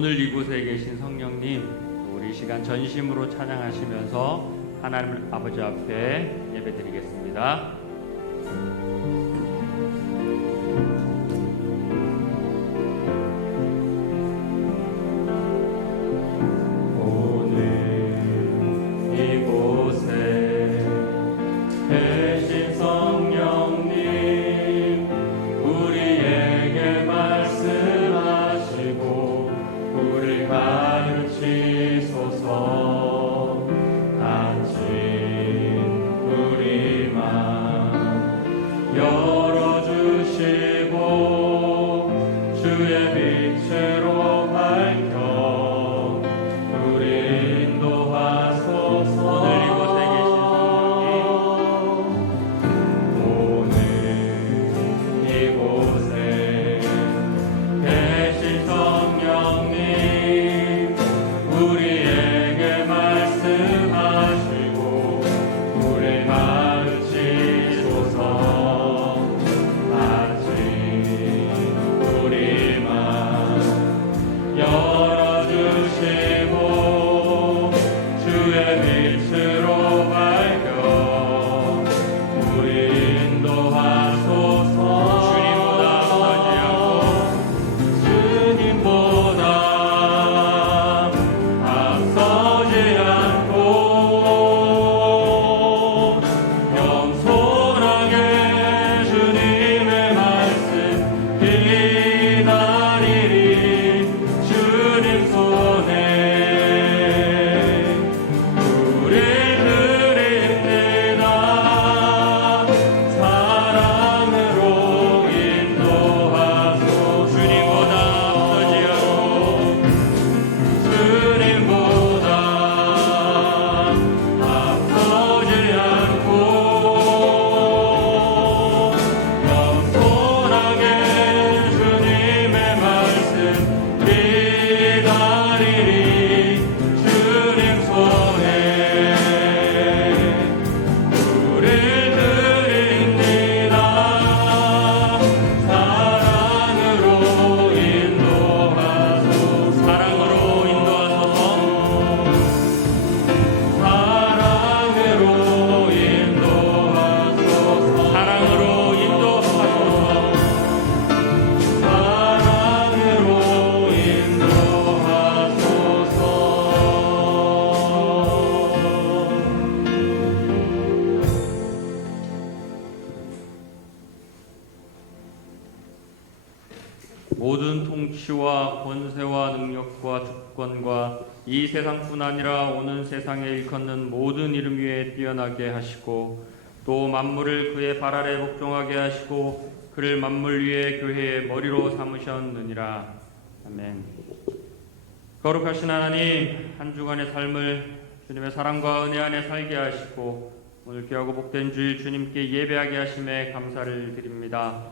오늘 이곳에 계신 성령님, 우리 이 시간 전심으로 찬양하시면서 하나님 아버지 앞에 예배드리겠습니다. 모든 통치와 권세와 능력과 주권과 이 세상뿐 아니라 오는 세상에 일컫는 모든 이름 위에 뛰어나게 하시고 또 만물을 그의 발 아래 복종하게 하시고 그를 만물 위에 교회의 머리로 삼으셨느니라. 아멘. 거룩하신 하나님, 한 주간의 삶을 주님의 사랑과 은혜 안에 살게 하시고 오늘 귀하고 복된 주일 주님께 예배하게 하심에 감사를 드립니다.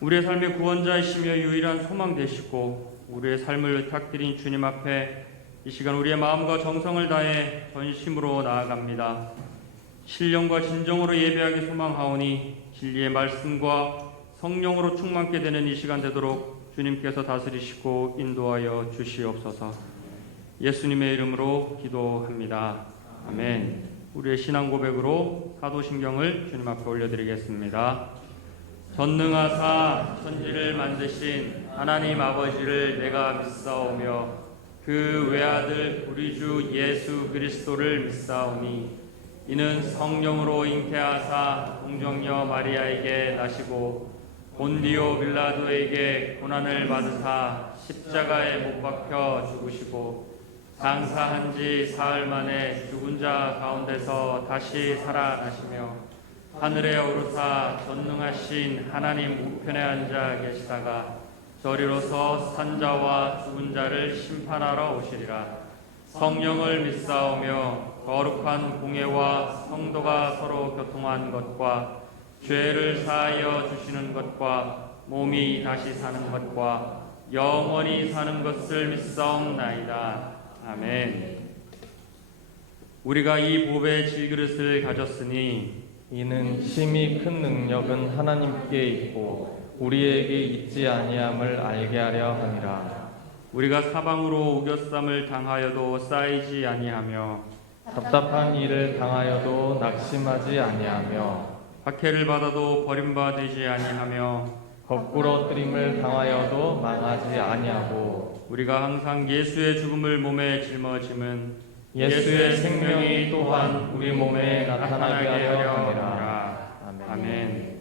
우리의 삶의 구원자이시며 유일한 소망 되시고 우리의 삶을 의탁드린 주님 앞에 이 시간 우리의 마음과 정성을 다해 전심으로 나아갑니다. 신령과 진정으로 예배하기 소망하오니 진리의 말씀과 성령으로 충만케 되는 이 시간 되도록 주님께서 다스리시고 인도하여 주시옵소서. 예수님의 이름으로 기도합니다. 아멘. 우리의 신앙 고백으로 사도신경을 주님 앞에 올려드리겠습니다. 전능하사 천지를 만드신 하나님 아버지를 내가 믿사오며 그 외아들 우리 주 예수 그리스도를 믿사오니 이는 성령으로 잉태하사 동정녀 마리아에게 나시고 본디오 빌라도에게 고난을 받으사 십자가에 못 박혀 죽으시고 장사한 지 사흘 만에 죽은 자 가운데서 다시 살아나시며 하늘에 오르사 전능하신 하나님 우편에 앉아 계시다가 저리로서 산자와 죽은 자를 심판하러 오시리라. 성령을 믿사오며 거룩한 공예와 성도가 서로 교통한 것과 죄를 사하여 주시는 것과 몸이 다시 사는 것과 영원히 사는 것을 믿사옵나이다. 아멘. 우리가 이 보배의 질그릇을 가졌으니 이는 심히 큰 능력은 하나님께 있고 우리에게 있지 아니함을 알게 하려 함이라. 우리가 사방으로 우겨쌈을 당하여도 쌓이지 아니하며 답답한 일을 당하여도 낙심하지 아니하며 박해를 받아도 버림받지 아니하며 거꾸로 뜨림을 당하여도 망하지 아니하고 우리가 항상 예수의 죽음을 몸에 짊어짐은 예수의 생명이 또한 우리 몸에 나타나게 하려 함이라. 아멘.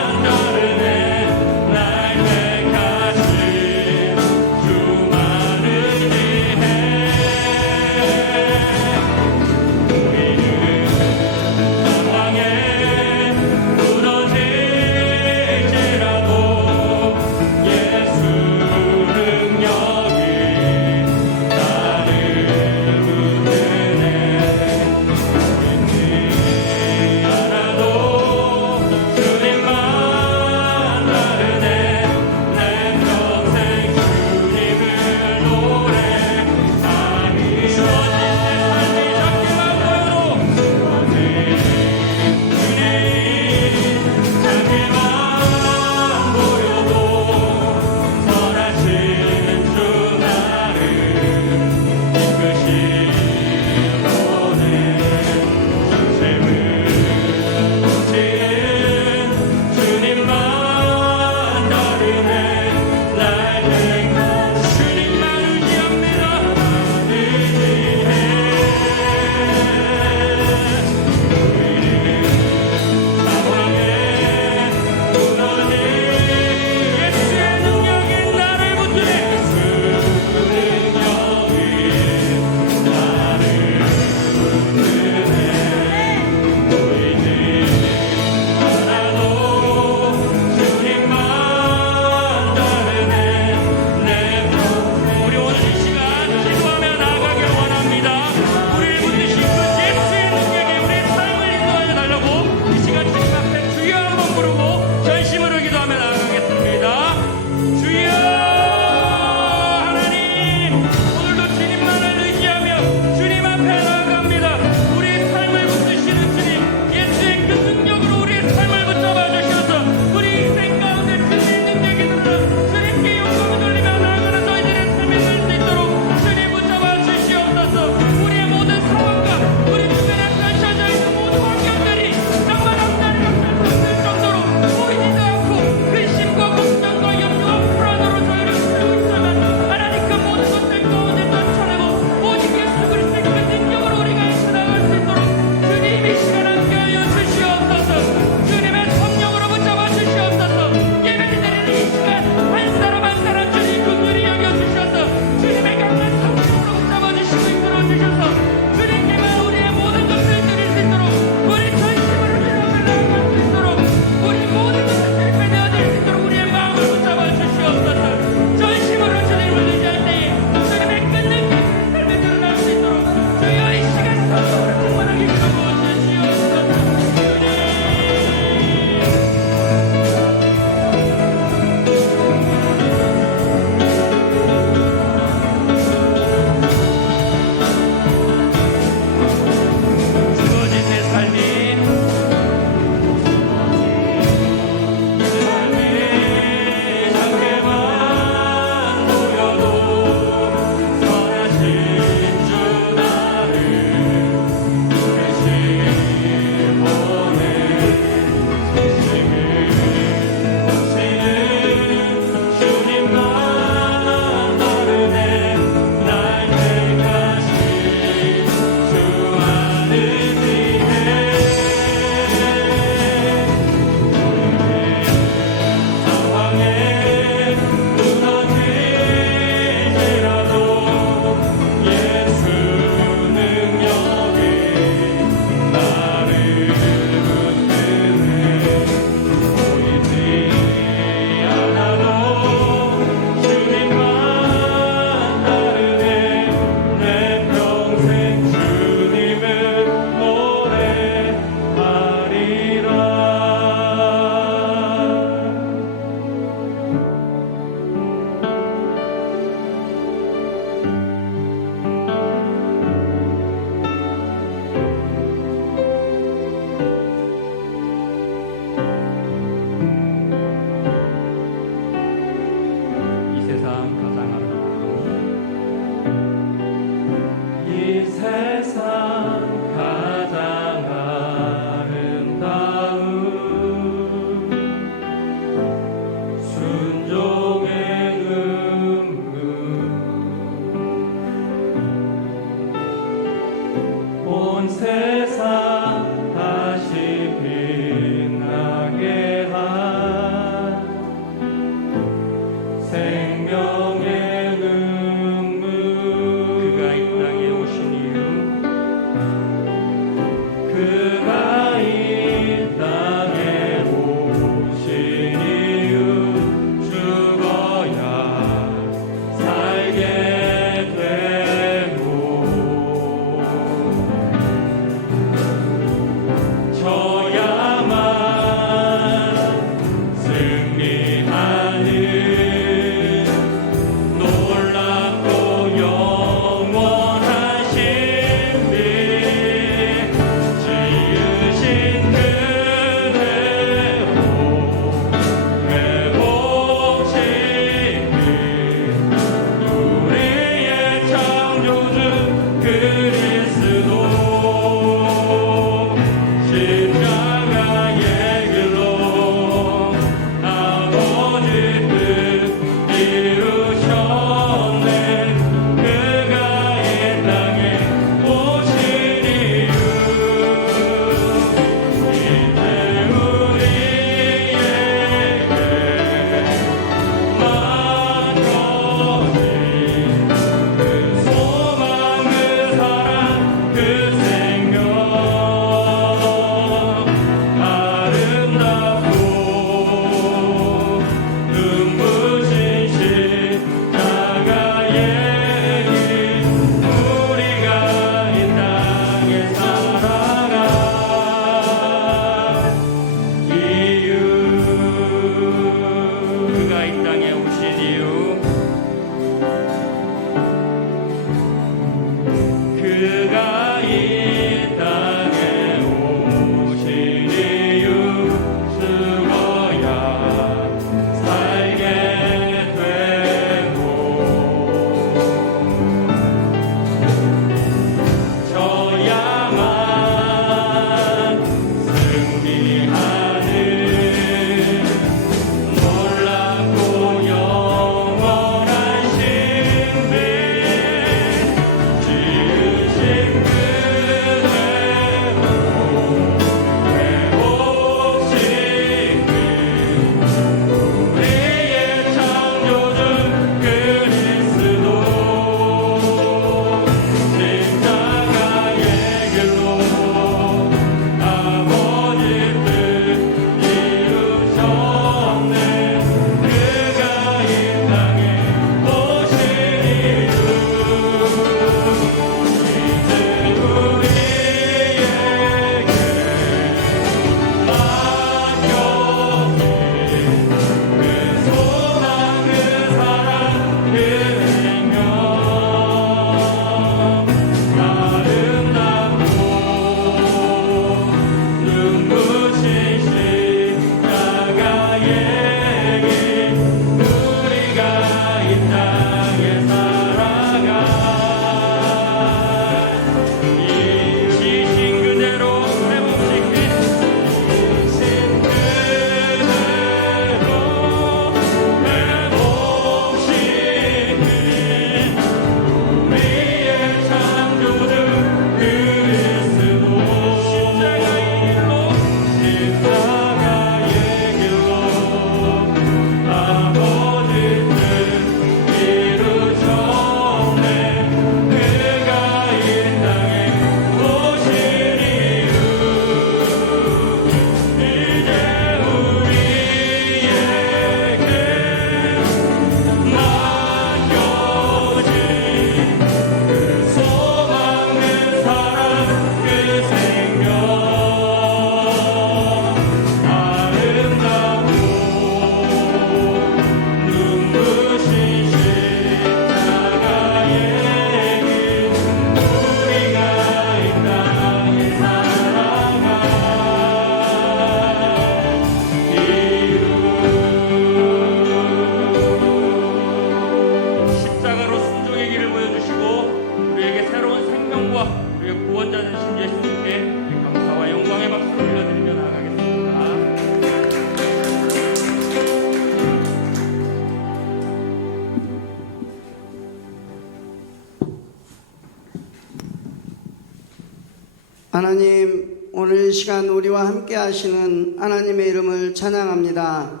하나님, 오늘 이 시간 우리와 함께 하시는 하나님의 이름을 찬양합니다.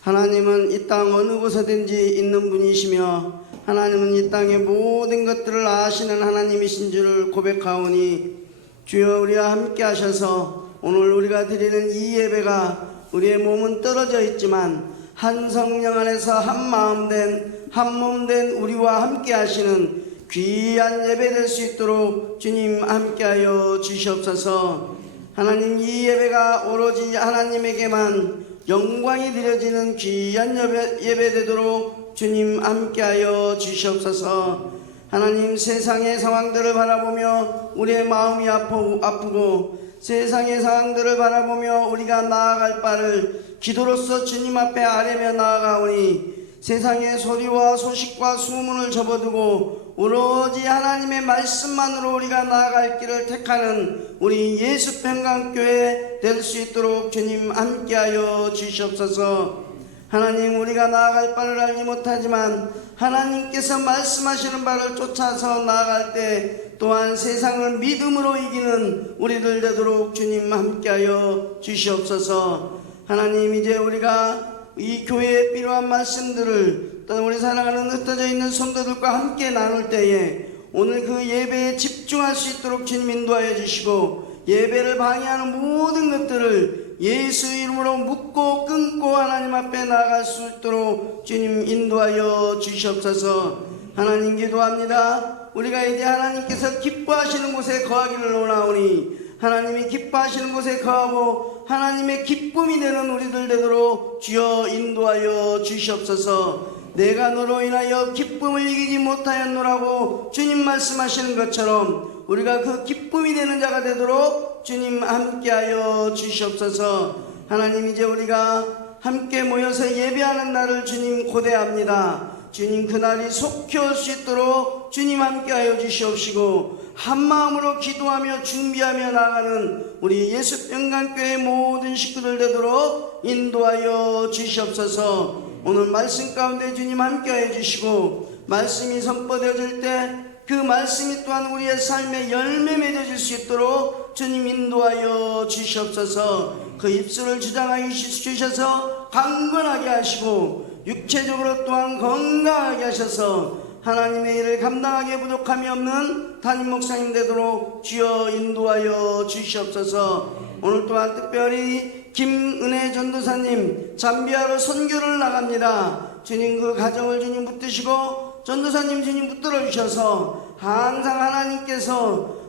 하나님은 이 땅 어느 곳에든지 있는 분이시며 하나님은 이 땅의 모든 것들을 아시는 하나님이신 줄을 고백하오니 주여 우리와 함께 하셔서 오늘 우리가 드리는 이 예배가 우리의 몸은 떨어져 있지만 한 성령 안에서 한 마음 된 한 몸 된 우리와 함께 하시는 귀한 예배 될 수 있도록 주님 함께하여 주시옵소서. 하나님, 이 예배가 오로지 하나님에게만 영광이 드려지는 귀한 예배 되도록 주님 함께하여 주시옵소서. 하나님, 세상의 상황들을 바라보며 우리의 마음이 아프고 세상의 상황들을 바라보며 우리가 나아갈 바를 기도로서 주님 앞에 아뢰며 나아가오니 세상의 소리와 소식과 소문을 접어두고 오로지 하나님의 말씀만으로 우리가 나아갈 길을 택하는 우리 예수평강교회 될 수 있도록 주님 함께하여 주시옵소서. 하나님, 우리가 나아갈 바를 알지 못하지만 하나님께서 말씀하시는 바를 쫓아서 나아갈 때 또한 세상을 믿음으로 이기는 우리들 되도록 주님 함께하여 주시옵소서. 하나님, 이제 우리가 이 교회에 필요한 말씀들을 또 우리 사랑하는 흩어져 있는 성도들과 함께 나눌 때에 오늘 그 예배에 집중할 수 있도록 주님 인도하여 주시고 예배를 방해하는 모든 것들을 예수 이름으로 묶고 끊고 하나님 앞에 나아갈 수 있도록 주님 인도하여 주시옵소서. 하나님 기도합니다. 우리가 이제 하나님께서 기뻐하시는 곳에 거하기를 원하오니 하나님이 기뻐하시는 곳에 거하고 하나님의 기쁨이 되는 우리들 되도록 주여 인도하여 주시옵소서. 내가 너로 인하여 기쁨을 이기지 못하였노라고 주님 말씀하시는 것처럼 우리가 그 기쁨이 되는 자가 되도록 주님 함께하여 주시옵소서. 하나님, 이제 우리가 함께 모여서 예배하는 날을 주님 고대합니다. 주님, 그날이 속히 올 수 있도록 주님 함께하여 주시옵시고 한마음으로 기도하며 준비하며 나아가는 우리 예수평강교회 모든 식구들 되도록 인도하여 주시옵소서. 오늘 말씀 가운데 주님 함께하여 주시고 말씀이 선포되어질 때 그 말씀이 또한 우리의 삶에 열매 맺어질 수 있도록 주님 인도하여 주시옵소서. 그 입술을 주장하게 주셔서 강건하게 하시고 육체적으로 또한 건강하게 하셔서 하나님의 일을 감당하기에 부족함이 없는 담임 목사님 되도록 주여 인도하여 주시옵소서. 오늘 또한 특별히 김은혜 전도사님 잠비아로 선교를 나갑니다. 주님, 그 가정을 주님 붙드시고 전도사님 주님 붙들어 주셔서 항상 하나님께서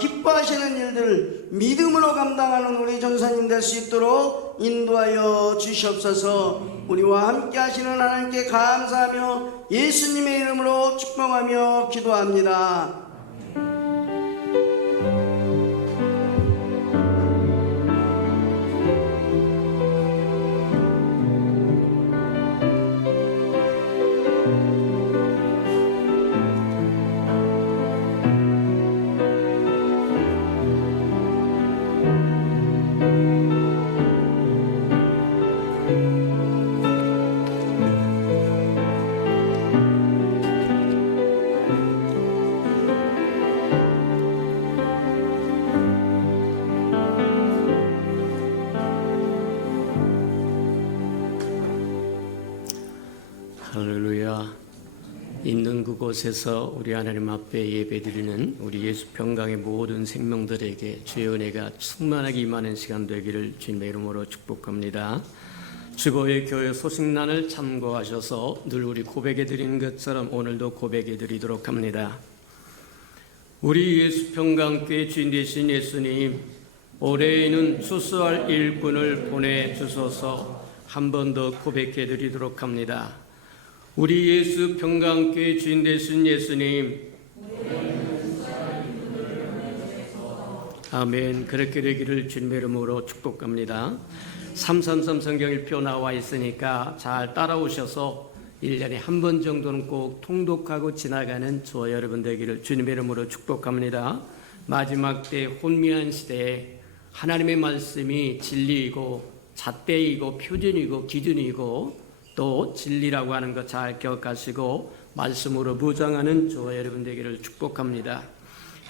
기뻐하시는 일들 믿음으로 감당하는 우리 전도사님 될 수 있도록 인도하여 주시옵소서. 우리와 함께 하시는 하나님께 감사하며 예수님의 이름으로 축복하며 기도합니다. 할렐루야. 있는 그곳에서 우리 하나님 앞에 예배드리는 우리 예수 평강의 모든 생명들에게 주의 은혜가 충만하게 임하는 시간 되기를 주님의 이름으로 축복합니다. 주보의 교회 소식란을 참고하셔서 늘 우리 고백해 드리는 것처럼 오늘도 고백해 드리도록 합니다. 우리 예수 평강교회 주인 되신 예수님, 올해에는 추수할 일꾼을 보내주소서. 한 번 더 고백해 드리도록 합니다. 우리 예수 평강교회 주인 되신 예수님, 아멘. 그렇게 되기를 주님의 이름으로 축복합니다. 333 성경 1표 나와 있으니까 잘 따라오셔서 1년에 한 번 정도는 꼭 통독하고 지나가는 저와 여러분 되기를 주님의 이름으로 축복합니다. 마지막 때 혼미한 시대에 하나님의 말씀이 진리이고 잣대이고 표준이고 기준이고 또 진리라고 하는 것 잘 기억하시고 말씀으로 무장하는 저와 여러분 되기를 축복합니다.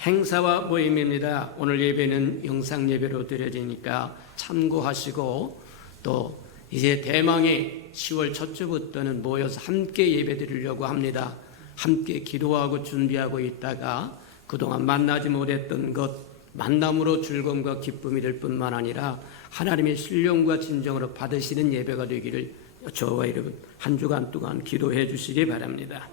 행사와 모임입니다. 오늘 예배는 영상 예배로 드려지니까 참고하시고 또 이제 대망의 10월 첫 주부터는 모여서 함께 예배 드리려고 합니다. 함께 기도하고 준비하고 있다가 그동안 만나지 못했던 것 만남으로 즐거움과 기쁨이 될 뿐만 아니라 하나님의 신령과 진정으로 받으시는 예배가 되기를 저와 여러분 한 주간 동안 기도해 주시기 바랍니다.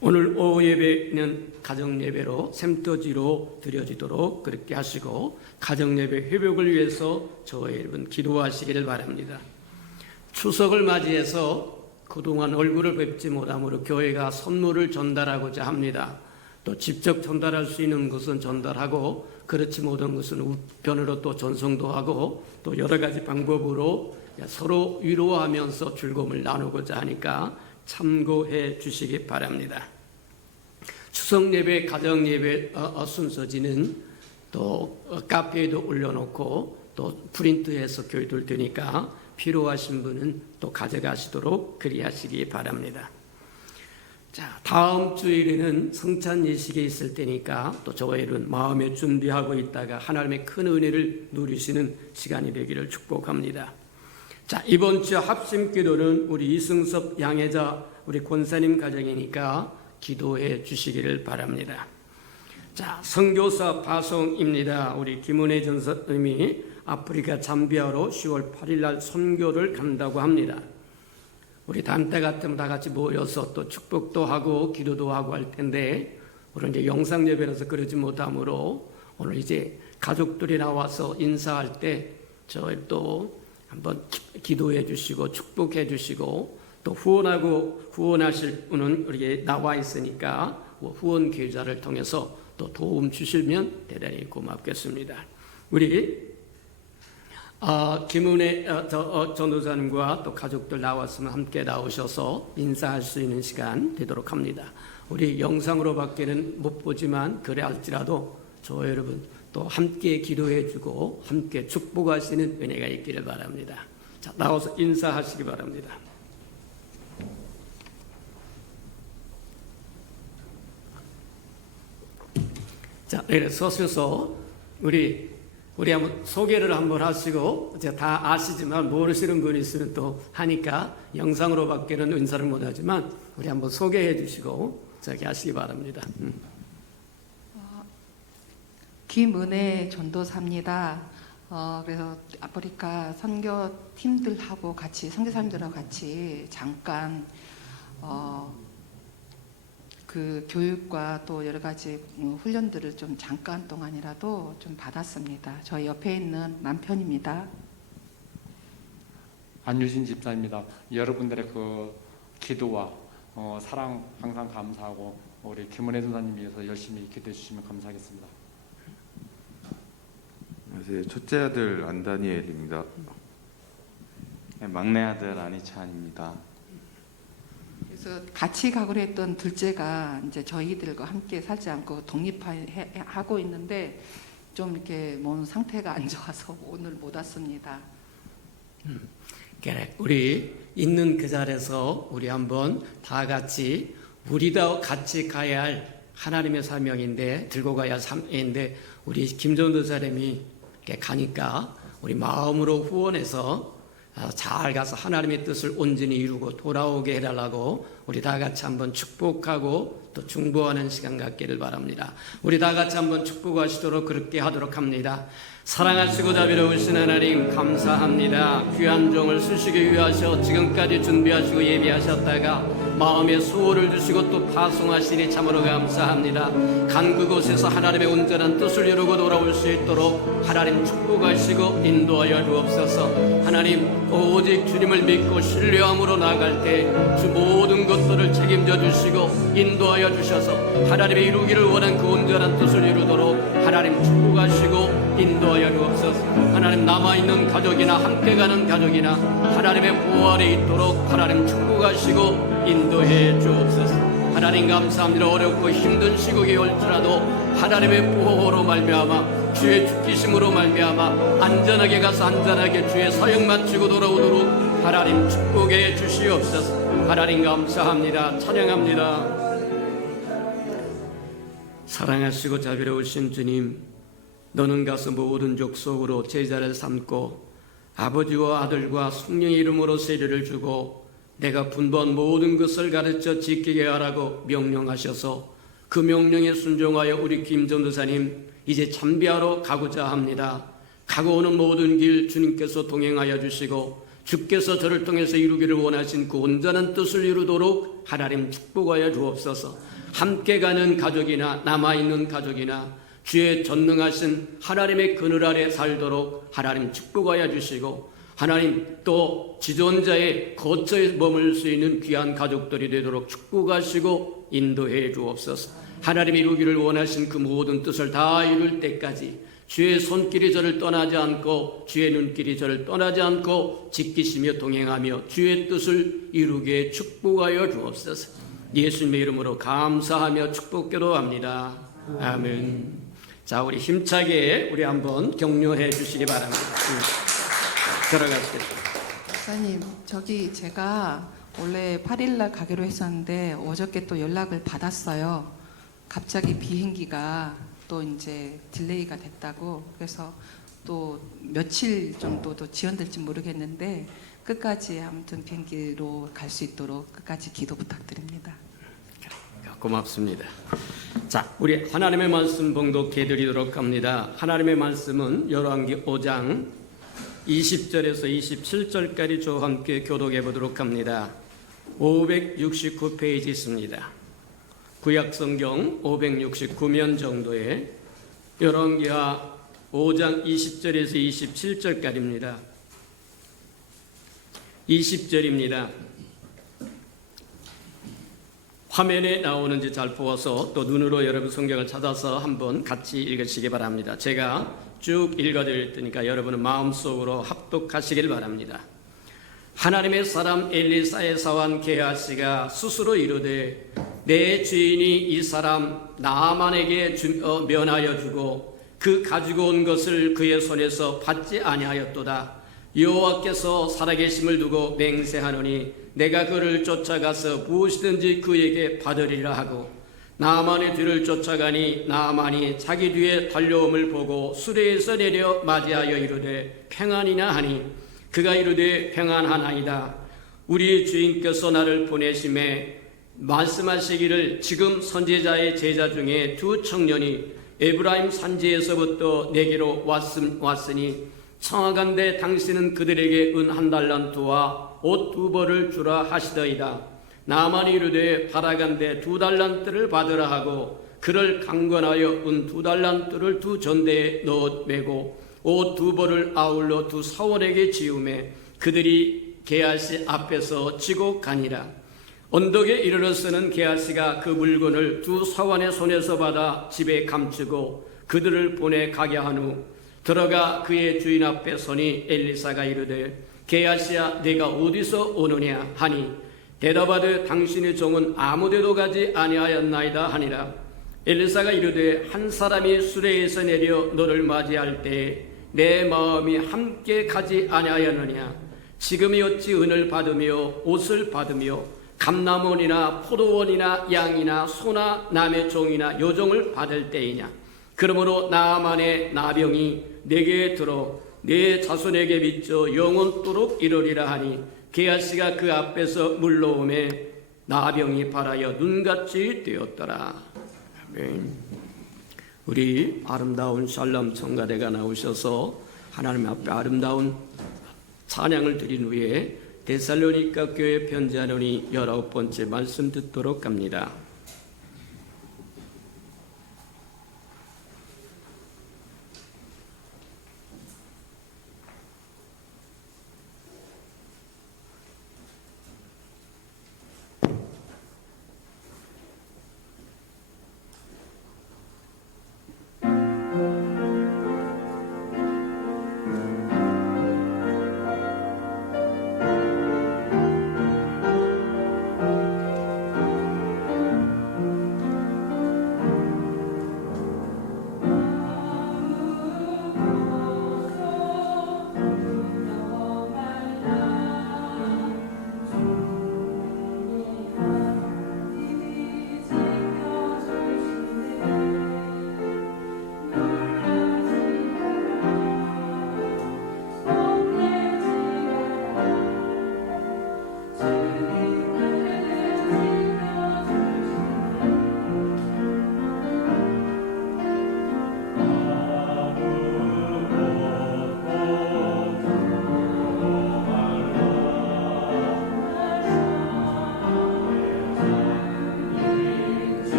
오늘 오후 예배는 가정예배로 샘터지로 드려지도록 그렇게 하시고 가정예배 회복을 위해서 저와 여러분 기도하시기를 바랍니다. 추석을 맞이해서 그동안 얼굴을 뵙지 못함으로 교회가 선물을 전달하고자 합니다. 또 직접 전달할 수 있는 것은 전달하고 그렇지 못한 것은 우편으로 또 전송도 하고 또 여러 가지 방법으로 서로 위로하면서 즐거움을 나누고자 하니까 참고해 주시기 바랍니다. 추석 예배, 가정 예배 순서지는 또 카페에도 올려놓고 또 프린트해서 교회들 되니까 필요하신 분은 또 가져가시도록 그리하시기 바랍니다. 자, 다음 주일에는 성찬 예식에 있을 때니까 또 저와 여러분 마음에 준비하고 있다가 하나님의 큰 은혜를 누리시는 시간이 되기를 축복합니다. 자, 이번 주 합심 기도는 우리 이승섭 양해자 우리 권사님 가정이니까 기도해 주시기를 바랍니다. 자, 선교사 파송입니다. 우리 김은혜 전사님이 아프리카 잠비아로 10월 8일 날 선교를 간다고 합니다. 우리 단때 같으면 다 같이 모여서 또 축복도 하고 기도도 하고 할 텐데 오늘 이제 영상 예배라서 그러지 못하므로 오늘 이제 가족들이 나와서 인사할 때 저희 또 한번 기도해 주시고 축복해 주시고 또 후원하실 분은 우리 나와 있으니까 후원 계좌를 통해서 또 도움 주시면 대단히 고맙겠습니다. 우리 김은혜 전도사님과 또 가족들 나왔으면 함께 나오셔서 인사할 수 있는 시간 되도록 합니다. 우리 영상으로 밖에는 못 보지만 그래 할지라도 저 여러분 또 함께 기도해주고 함께 축복하시는 은혜가 있기를 바랍니다. 자, 나와서 인사하시기 바랍니다. 자, 서셔서 우리 한번 소개를 한번 하시고 이제 다 아시지만 모르시는 분이 있으면 또 하니까 영상으로 밖에는 인사를 못하지만 우리 한번 소개해 주시고 저기 하시기 바랍니다. 김은혜 전도사입니다. 그래서 아프리카 선교팀들하고 같이 선교사님들하고 같이 잠깐 그 교육과 또 여러 가지 훈련들을 좀 잠깐 동안이라도 좀 받았습니다. 저 옆에 있는 남편입니다. 안유신 집사입니다. 여러분들의 그 기도와 사랑 항상 감사하고 우리 김은혜 전사님 위해서 열심히 기도해 주시면 감사하겠습니다. 안녕하세요. 첫째 아들 안다니엘입니다. 막내 아들 안희찬입니다. 그래서 같이 가기로 했던 둘째가 이제 저희들과 함께 살지 않고 독립하고 있는데 좀 이렇게 몸 상태가 안 좋아서 오늘 못 왔습니다. 그래, 우리 있는 그 자리에서 우리 한번 다 같이 우리 다 같이 가야 할 하나님의 사명인데 들고 가야 할 사명인데 우리 김전도 사람이 이렇게 가니까 우리 마음으로 후원해서 잘 가서 하나님의 뜻을 온전히 이루고 돌아오게 해달라고 우리 다 같이 한번 축복하고 또 중보하는 시간 갖기를 바랍니다. 우리 다 같이 한번 축복하시도록 그렇게 하도록 합니다. 사랑하시고 자비로우신 하나님 감사합니다. 귀한 종을 쓰시기 위하여 지금까지 준비하시고 예비하셨다가 마음에 수호를 주시고 또 파송하시니 참으로 감사합니다. 간 그곳에서 하나님의 온전한 뜻을 이루고 돌아올 수 있도록 하나님 축복하시고 인도하여 주옵소서. 하나님 오직 주님을 믿고 신뢰함으로 나아갈 때 주 모든 것들을 책임져 주시고 인도하여 주셔서 하나님의 이루기를 원한 그 온전한 뜻을 이루도록 하나님 축복하시고 인도하여 주옵소서. 하나님 남아있는 가족이나 함께 가는 가족이나 하나님의 보호 아래 있도록 하나님 축복하시고 인도해 주옵소서. 하나님 감사합니다. 어렵고 힘든 시국이 올지라도 하나님의 보호로 말미암아 주의 죽기심으로 말미암아 안전하게 가서 안전하게 주의 사역 마치고 돌아오도록 하나님 축복해 주시옵소서. 하나님 감사합니다. 찬양합니다. 사랑하시고 자비로우신 주님, 너는 가서 모든 족속으로 제자를 삼고 아버지와 아들과 성령의 이름으로 세례를 주고 내가 분부한 모든 것을 가르쳐 지키게 하라고 명령하셔서 그 명령에 순종하여 우리 김 전도사님 이제 참배하러 가고자 합니다. 가고 오는 모든 길 주님께서 동행하여 주시고 주께서 저를 통해서 이루기를 원하신 그 온전한 뜻을 이루도록 하나님 축복하여 주옵소서. 함께 가는 가족이나 남아있는 가족이나 주의 전능하신 하나님의 그늘 아래 살도록 하나님 축복하여 주시고 하나님 또 지존자의 거처에 머물 수 있는 귀한 가족들이 되도록 축복하시고 인도해 주옵소서. 하나님이 이루기를 원하신 그 모든 뜻을 다 이룰 때까지 주의 손길이 저를 떠나지 않고 주의 눈길이 저를 떠나지 않고 지키시며 동행하며 주의 뜻을 이루게 축복하여 주옵소서. 예수님의 이름으로 감사하며 축복기도합니다. 아멘. 자, 우리 힘차게 우리 한번 격려해 주시기 바랍니다. 들어가세요. 목사님, 저기 제가 원래 8일날 가기로 했었는데 어저께 또 연락을 받았어요. 갑자기 비행기가 또 이제 딜레이가 됐다고. 그래서 또 며칠 정도도 지연될지 모르겠는데 끝까지 아무튼 비행기로 갈 수 있도록 끝까지 기도 부탁드립니다. 고맙습니다. 자, 우리 하나님의 말씀 봉독해 드리도록 합니다. 하나님의 말씀은 열왕기 5장 20절에서 27절까지 저와 함께 교독해 보도록 합니다. 569페이지 있습니다. 구약성경 569면 정도의 열왕기하 5장 20절에서 27절까지입니다. 20절입니다. 화면에 나오는지 잘 보아서 또 눈으로 여러분 성경을 찾아서 한번 같이 읽으시기 바랍니다. 제가 쭉 읽어드릴 테니까 여러분은 마음속으로 합독하시길 바랍니다. 하나님의 사람 엘리사의 사환 게하시가 스스로 이르되 내 주인이 이 사람 나아만에게 면하여 주고 그 가지고 온 것을 그의 손에서 받지 아니하였도다. 여호와께서 살아계심을 두고 맹세하노니 내가 그를 쫓아가서 무엇이든지 그에게 받으리라 하고 나아만의 뒤를 쫓아가니 나아만이 자기 뒤에 달려옴을 보고 수레에서 내려 맞이하여 이르되 평안이나 하니 그가 이르되 평안하나이다. 우리 주인께서 나를 보내심에 말씀하시기를 지금 선지자의 제자 중에 두 청년이 에브라임 산지에서부터 내게로 왔으니 청하건대 당신은 그들에게 은 1달란트와 옷 2벌을 주라 하시더이다. 나아만이 이르되 바라건대 2달란트를 받으라 하고 그를 강권하여 은 2달란트를 두 전대에 넣어 매고 옷 2벌을 아울러 두 사원에게 지우매 그들이 게하시 앞에서 지고 가니라. 언덕에 이르러서는 게하시가 그 물건을 두 사원의 손에서 받아 집에 감추고 그들을 보내 가게 한 후 들어가 그의 주인 앞에 서니 엘리사가 이르되 게하시야 내가 어디서 오느냐 하니 대답하되 당신의 종은 아무데도 가지 아니하였나이다 하니라. 엘리사가 이르되 한 사람이 수레에서 내려 너를 맞이할 때에 내 마음이 함께 가지 아니하였느냐. 지금이 어찌 은을 받으며 옷을 받으며 감남원이나 포도원이나 양이나 소나 남의 종이나 요종을 받을 때이냐. 그러므로 나아만의 나병이 내게 들어 내 자손에게 미쳐 영원토록 이르리라 하니 게하시가 그 앞에서 물러오매 나병이 발하여 눈같이 되었더라. 아멘. 우리 아름다운 샬롬 성가대가 나오셔서 하나님 앞에 아름다운 찬양을 드린 후에 데살로니가 교회 편지하노니 19번째 말씀 듣도록 합니다.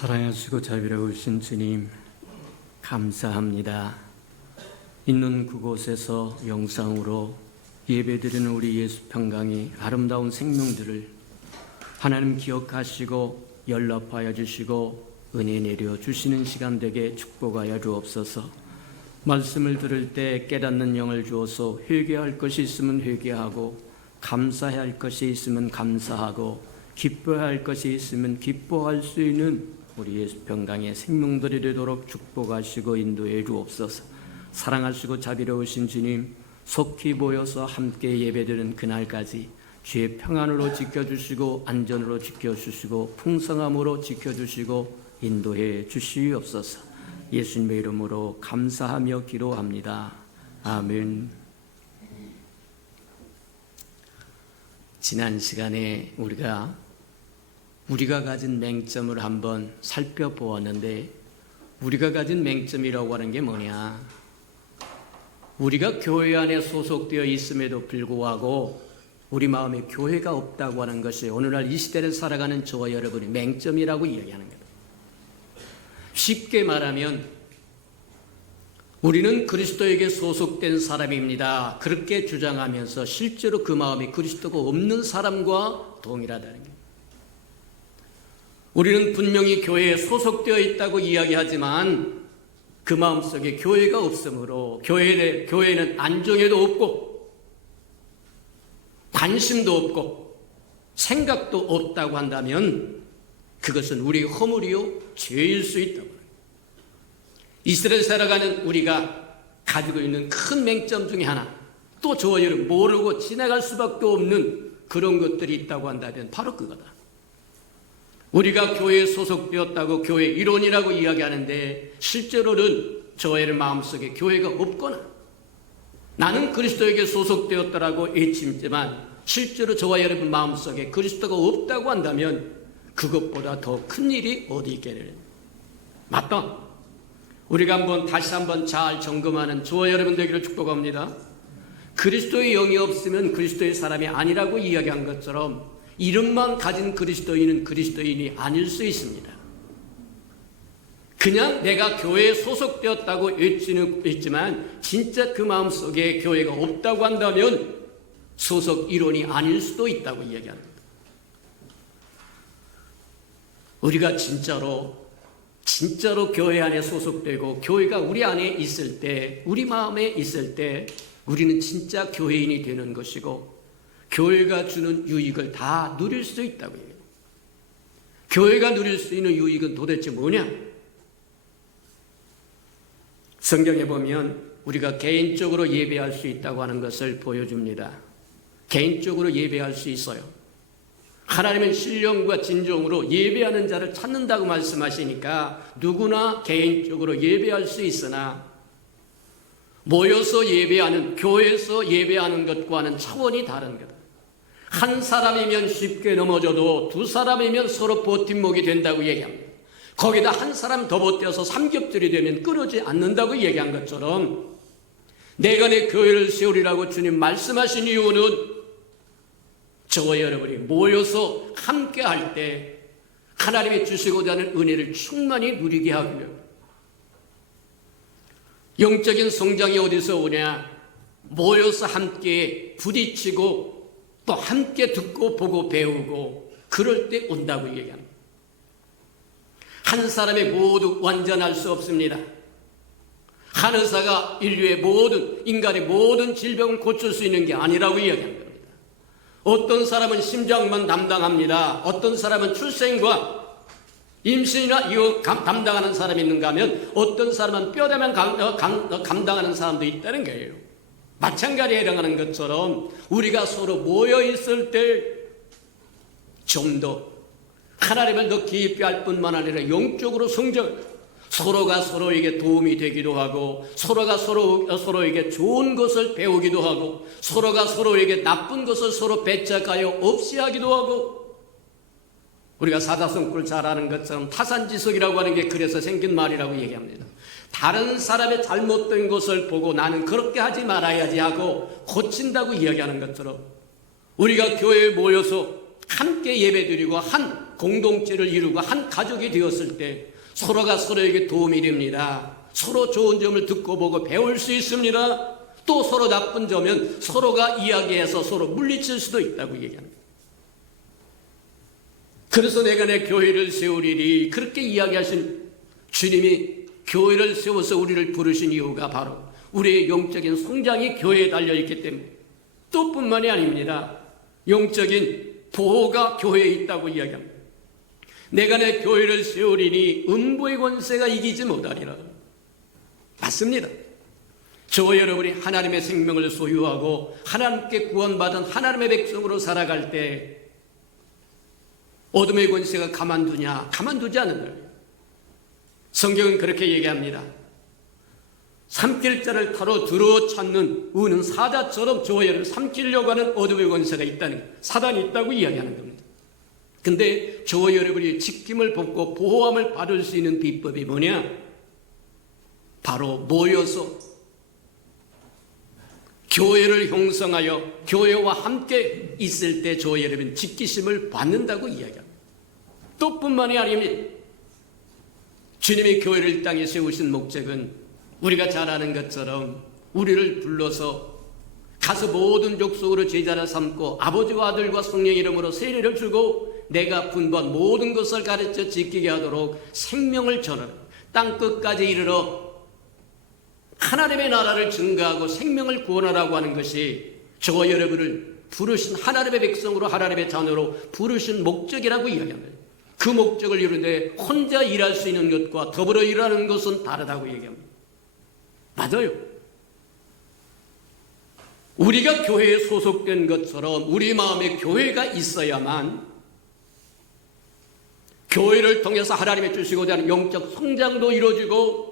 사랑하시고 자비로우신 주님, 감사합니다. 있는 그곳에서 영상으로 예배드리는 우리 예수 평강이 아름다운 생명들을 하나님 기억하시고 연락하여 주시고 은혜 내려 주시는 시간 되게 축복하여 주옵소서. 말씀을 들을 때 깨닫는 영을 주어서 회개할 것이 있으면 회개하고 감사해야 할 것이 있으면 감사하고 기뻐해야 할 것이 있으면 기뻐할 수 있는 우리 예수 평강의 생명들이 되도록 축복하시고 인도해 주옵소서. 사랑하시고 자비로우신 주님, 속히 모여서 함께 예배드리는 그날까지 주의 평안으로 지켜주시고 안전으로 지켜주시고 풍성함으로 지켜주시고 인도해 주시옵소서. 예수님의 이름으로 감사하며 기도합니다. 아멘. 지난 시간에 우리가 가진 맹점을 한번 살펴보았는데, 우리가 가진 맹점이라고 하는 게 뭐냐? 우리가 교회 안에 소속되어 있음에도 불구하고 우리 마음에 교회가 없다고 하는 것이 오늘날 이 시대를 살아가는 저와 여러분의 맹점이라고 이야기하는 거예요. 쉽게 말하면 우리는 그리스도에게 소속된 사람입니다. 그렇게 주장하면서 실제로 그 마음이 그리스도가 없는 사람과 동일하다는 거예요. 우리는 분명히 교회에 소속되어 있다고 이야기하지만 그 마음속에 교회가 없으므로 교회는 안정에도 없고 관심도 없고 생각도 없다고 한다면 그것은 우리의 허물이요 죄일 수 있다고. 이스라엘 살아가는 우리가 가지고 있는 큰 맹점 중에 하나, 또 저와 여러분 모르고 지나갈 수밖에 없는 그런 것들이 있다고 한다면 바로 그거다. 우리가 교회에 소속되었다고 교회 일원이라고 이야기하는데 실제로는 저와 여러분 마음속에 교회가 없거나 나는 그리스도에게 소속되었다라고 외치지만 실제로 저와 여러분 마음속에 그리스도가 없다고 한다면 그것보다 더 큰 일이 어디 있겠느냐. 맞다. 우리가 다시 한번 잘 점검하는 저와 여러분 되기를 축복합니다. 그리스도의 영이 없으면 그리스도의 사람이 아니라고 이야기한 것처럼 이름만 가진 그리스도인은 그리스도인이 아닐 수 있습니다. 그냥 내가 교회에 소속되었다고 외치는 있지만 진짜 그 마음속에 교회가 없다고 한다면 소속 일원이 아닐 수도 있다고 이야기합니다. 우리가 진짜로 교회 안에 소속되고 교회가 우리 안에 있을 때, 우리 마음에 있을 때 우리는 진짜 교회인이 되는 것이고 교회가 주는 유익을 다 누릴 수 있다고 해요. 교회가 누릴 수 있는 유익은 도대체 뭐냐? 성경에 보면 우리가 개인적으로 예배할 수 있다고 하는 것을 보여줍니다. 개인적으로 예배할 수 있어요. 하나님은 신령과 진정으로 예배하는 자를 찾는다고 말씀하시니까 누구나 개인적으로 예배할 수 있으나 모여서 예배하는, 교회에서 예배하는 것과는 차원이 다른 거다. 한 사람이면 쉽게 넘어져도 두 사람이면 서로 버팀목이 된다고 얘기합니다. 거기다 한 사람 더 보태어서 삼겹살이 되면 끊어지지 않는다고 얘기한 것처럼 내가 내 교회를 세우리라고 주님 말씀하신 이유는 저와 여러분이 모여서 함께 할 때 하나님이 주시고자 하는 은혜를 충만히 누리게 하기 위해. 영적인 성장이 어디서 오냐? 모여서 함께 부딪히고 또 함께 듣고 보고 배우고 그럴 때 온다고 얘기합니다. 한 사람이 모두 완전할 수 없습니다. 한 의사가 인간의 모든 질병을 고칠 수 있는 게 아니라고 이야기합니다. 어떤 사람은 심장만 담당합니다. 어떤 사람은 출생과 임신이나 이거 담당하는 사람이 있는가 하면 어떤 사람은 뼈대만 감당하는 사람도 있다는 거예요. 마찬가지에 해당하는 것처럼 우리가 서로 모여 있을 때 좀 더 하나님을 더 깊이 알 뿐만 아니라 영적으로 성장, 서로가 서로에게 도움이 되기도 하고 서로가 서로에게 좋은 것을 배우기도 하고 서로가 서로에게 나쁜 것을 서로 배척하여 없이 하기도 하고, 우리가 사자성어를 잘 아는 것처럼 타산지석이라고 하는 게 그래서 생긴 말이라고 얘기합니다. 다른 사람의 잘못된 것을 보고 나는 그렇게 하지 말아야지 하고 고친다고 이야기하는 것처럼 우리가 교회에 모여서 함께 예배드리고 한 공동체를 이루고 한 가족이 되었을 때 서로가 서로에게 도움이 됩니다. 서로 좋은 점을 듣고 보고 배울 수 있습니다. 또 서로 나쁜 점은 서로가 이야기해서 서로 물리칠 수도 있다고 얘기합니다. 그래서 내가 내 교회를 세우리니 그렇게 이야기하신 주님이 교회를 세워서 우리를 부르신 이유가 바로 우리의 영적인 성장이 교회에 달려있기 때문에 또 뿐만이 아닙니다. 영적인 보호가 교회에 있다고 이야기합니다. 내가 내 교회를 세우리니 음부의 권세가 이기지 못하리라. 맞습니다. 저와 여러분이 하나님의 생명을 소유하고 하나님께 구원받은 하나님의 백성으로 살아갈 때 어둠의 권세가 가만두냐? 가만두지 않는 거예요. 성경은 그렇게 얘기합니다. 삼킬자를 타러 들어찾는 우는 사자처럼 저와 여러분을 삼키려고 하는 어둠의 권세가 있다는 거예요. 사단이 있다고 이야기하는 겁니다. 근데 저와 여러분이 지킴을 벗고 보호함을 받을 수 있는 비법이 뭐냐? 바로 모여서 교회를 형성하여 교회와 함께 있을 때 저와 여러분 지키심을 받는다고 이야기합니다. 또 뿐만이 아닙니다. 주님이 교회를 이 땅에 세우신 목적은 우리가 잘 아는 것처럼 우리를 불러서 가서 모든 족속으로 제자를 삼고 아버지와 아들과 성령 이름으로 세례를 주고 내가 분부한 모든 것을 가르쳐 지키게 하도록 생명을 전하는 땅 끝까지 이르러 하나님의 나라를 증거하고 생명을 구원하라고 하는 것이 저와 여러분을 부르신 하나님의 백성으로 하나님의 자녀로 부르신 목적이라고 이야기합니다. 그 목적을 이루는데 혼자 일할 수 있는 것과 더불어 일하는 것은 다르다고 얘기합니다. 맞아요. 우리가 교회에 소속된 것처럼 우리 마음에 교회가 있어야만 교회를 통해서 하나님의 주시고자 하는 영적 성장도 이루어지고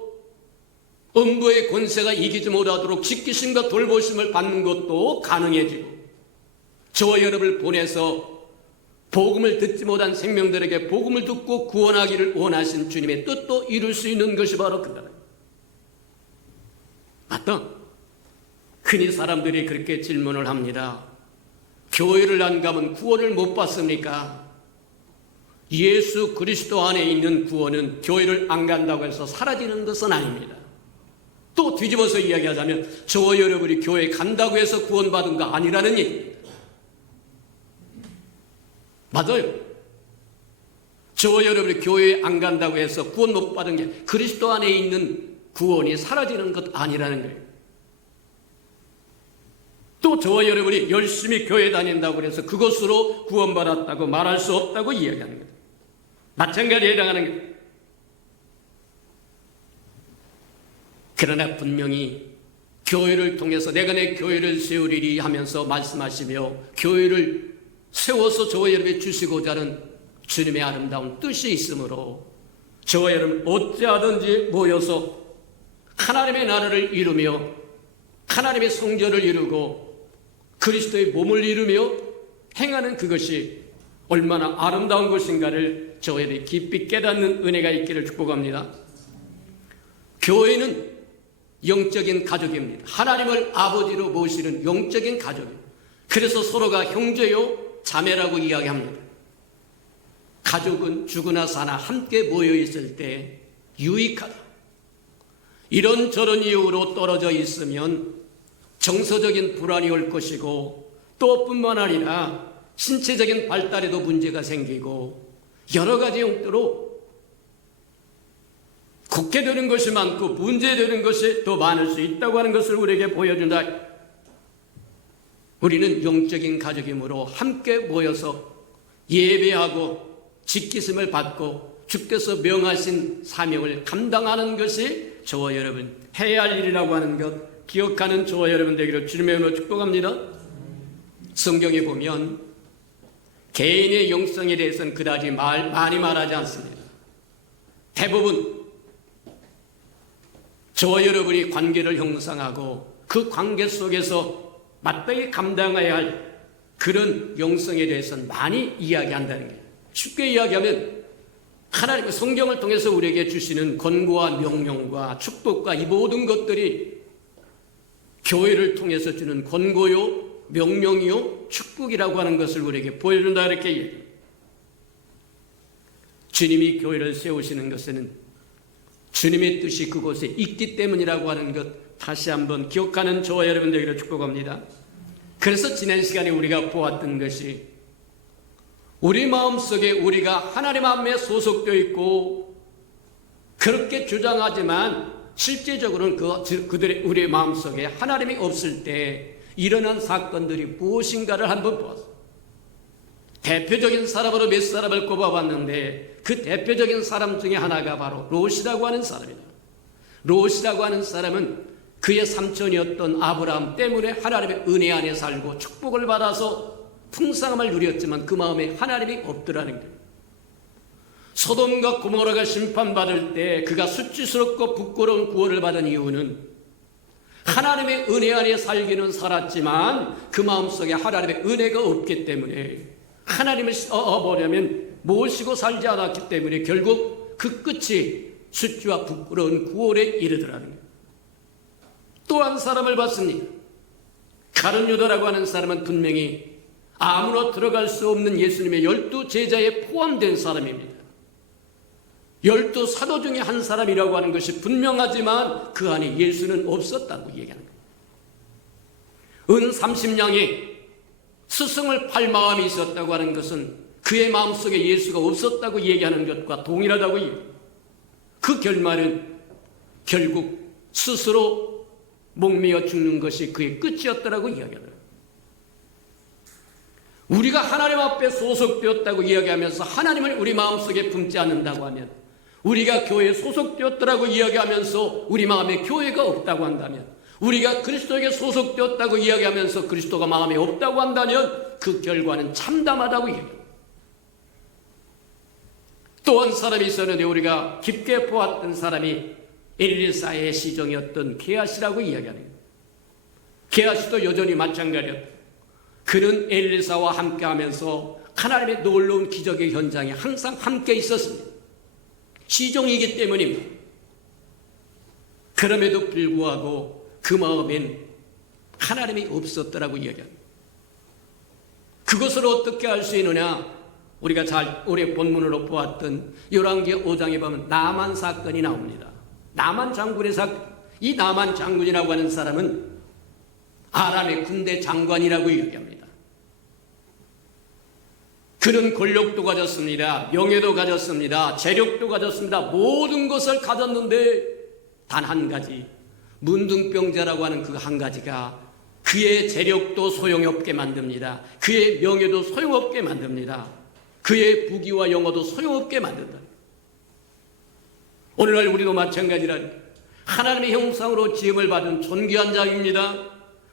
음부의 권세가 이기지 못하도록 지키심과 돌보심을 받는 것도 가능해지고 저와 여러분을 보내서 복음을 듣지 못한 생명들에게 복음을 듣고 구원하기를 원하신 주님의 뜻도 이룰 수 있는 것이 바로 그다. 맞다. 흔히 사람들이 그렇게 질문을 합니다. 교회를 안 가면 구원을 못 받습니까? 예수 그리스도 안에 있는 구원은 교회를 안 간다고 해서 사라지는 것은 아닙니다. 또 뒤집어서 이야기하자면 저와 여러분이 교회에 간다고 해서 구원받은 거 아니라는 얘기입니다. 맞아요. 저와 여러분이 교회에 안 간다고 해서 구원 못 받은 게 그리스도 안에 있는 구원이 사라지는 것 아니라는 거예요. 또 저와 여러분이 열심히 교회 다닌다고 해서 그것으로 구원받았다고 말할 수 없다고 이야기하는 거예요. 마찬가지에 해당하는 거예요. 그러나 분명히 교회를 통해서 내가 내 교회를 세우리리 하면서 말씀하시며 교회를 세워서 저와 여러분이 주시고자 하는 주님의 아름다운 뜻이 있으므로 저와 여러분 어찌하든지 모여서 하나님의 나라를 이루며 하나님의 성전을 이루고 그리스도의 몸을 이루며 행하는 그것이 얼마나 아름다운 것인가를 저와 여러분이 깊이 깨닫는 은혜가 있기를 축복합니다. 교회는 영적인 가족입니다. 하나님을 아버지로 모시는 영적인 가족입니다. 그래서 서로가 형제요 자매라고 이야기합니다. 가족은 죽으나 사나 함께 모여 있을 때 유익하다. 이런저런 이유로 떨어져 있으면 정서적인 불안이 올 것이고 또 뿐만 아니라 신체적인 발달에도 문제가 생기고 여러 가지 용도로 굳게 되는 것이 많고 문제되는 것이 더 많을 수 있다고 하는 것을 우리에게 보여준다. 우리는 영적인 가족이므로 함께 모여서 예배하고 지키심을 받고 주께서 명하신 사명을 감당하는 것이 저와 여러분 해야 할 일이라고 하는 것 기억하는 저와 여러분 되기를 주님의 이름으로 축복합니다. 성경에 보면 개인의 영성에 대해서는 그다지 많이 말하지 않습니다. 대부분 저와 여러분이 관계를 형성하고 그 관계 속에서 마땅히 감당해야 할 그런 영성에 대해서는 많이 이야기한다는 거예요. 쉽게 이야기하면 하나님의 성경을 통해서 우리에게 주시는 권고와 명령과 축복과 이 모든 것들이 교회를 통해서 주는 권고요, 명령이요, 축복이라고 하는 것을 우리에게 보여준다 이렇게 얘기해요. 주님이 교회를 세우시는 것은 주님의 뜻이 그곳에 있기 때문이라고 하는 것 다시 한번 기억하는 저와 여러분 되기를 축복합니다. 그래서 지난 시간에 우리가 보았던 것이 우리 마음속에 우리가 하나님 앞에 소속되어 있고 그렇게 주장하지만 실제적으로는 그들의 우리의 마음속에 하나님이 없을 때 일어난 사건들이 무엇인가를 한번 보았습니다. 대표적인 사람으로 몇 사람을 꼽아봤는데 그 대표적인 사람 중에 하나가 바로 롯이라고 하는 사람이다. 롯이라고 하는 사람은 그의 삼촌이었던 아브라함 때문에 하나님의 은혜 안에 살고 축복을 받아서 풍성함을 누렸지만 그 마음에 하나님이 없더라는 거예요. 소돔과 고모라가 심판받을 때 그가 수치스럽고 부끄러운 구원을 받은 이유는 하나님의 은혜 안에 살기는 살았지만 그 마음속에 하나님의 은혜가 없기 때문에 하나님을 보려면 모시고 살지 않았기 때문에 결국 그 끝이 수치와 부끄러운 구원에 이르더라는 거예요. 또 한 사람을 봤습니다. 가룟 유다라고 하는 사람은 분명히 아무나 들어갈 수 없는 예수님의 12 제자에 포함된 사람입니다. 12 사도 중에 한 사람이라고 하는 것이 분명하지만 그 안에 예수는 없었다고 얘기하는 거예요. 은 30냥에 스승을 팔 마음이 있었다고 하는 것은 그의 마음속에 예수가 없었다고 얘기하는 것과 동일하다고 얘기해요. 그 결말은 결국 스스로 목매어 죽는 것이 그의 끝이었다라고 이야기하더라고요. 우리가 하나님 앞에 소속되었다고 이야기하면서 하나님을 우리 마음속에 품지 않는다고 하면, 우리가 교회에 소속되었다고 이야기하면서 우리 마음에 교회가 없다고 한다면, 우리가 그리스도에게 소속되었다고 이야기하면서 그리스도가 마음에 없다고 한다면 그 결과는 참담하다고 이야기합니다. 또 한 사람이 있었는데 우리가 깊게 보았던 사람이 엘리사의 시종이었던 게하시라고 이야기하는 거예요. 게하시도 여전히 마찬가지였다. 그는 엘리사와 함께하면서 하나님의 놀라운 기적의 현장에 항상 함께 있었습니다. 시종이기 때문입니다. 그럼에도 불구하고 그 마음엔 하나님이 없었더라고 이야기합니다. 그것을 어떻게 알 수 있느냐? 우리가 잘 올해 본문으로 보았던 열왕기 5장에 보면 나만 사건이 나옵니다. 나만 장군의 사건. 이 나만 장군이라고 하는 사람은 아람의 군대 장관이라고 이야기합니다. 그는 권력도 가졌습니다. 명예도 가졌습니다. 재력도 가졌습니다. 모든 것을 가졌는데 단 한 가지, 문둥병자라고 하는 그 한 가지가 그의 재력도 소용없게 만듭니다. 그의 명예도 소용없게 만듭니다. 그의 부귀와 영어도 소용없게 만든다. 오늘날 우리도 마찬가지란 하나님의 형상으로 지음을 받은 존귀한 자입니다.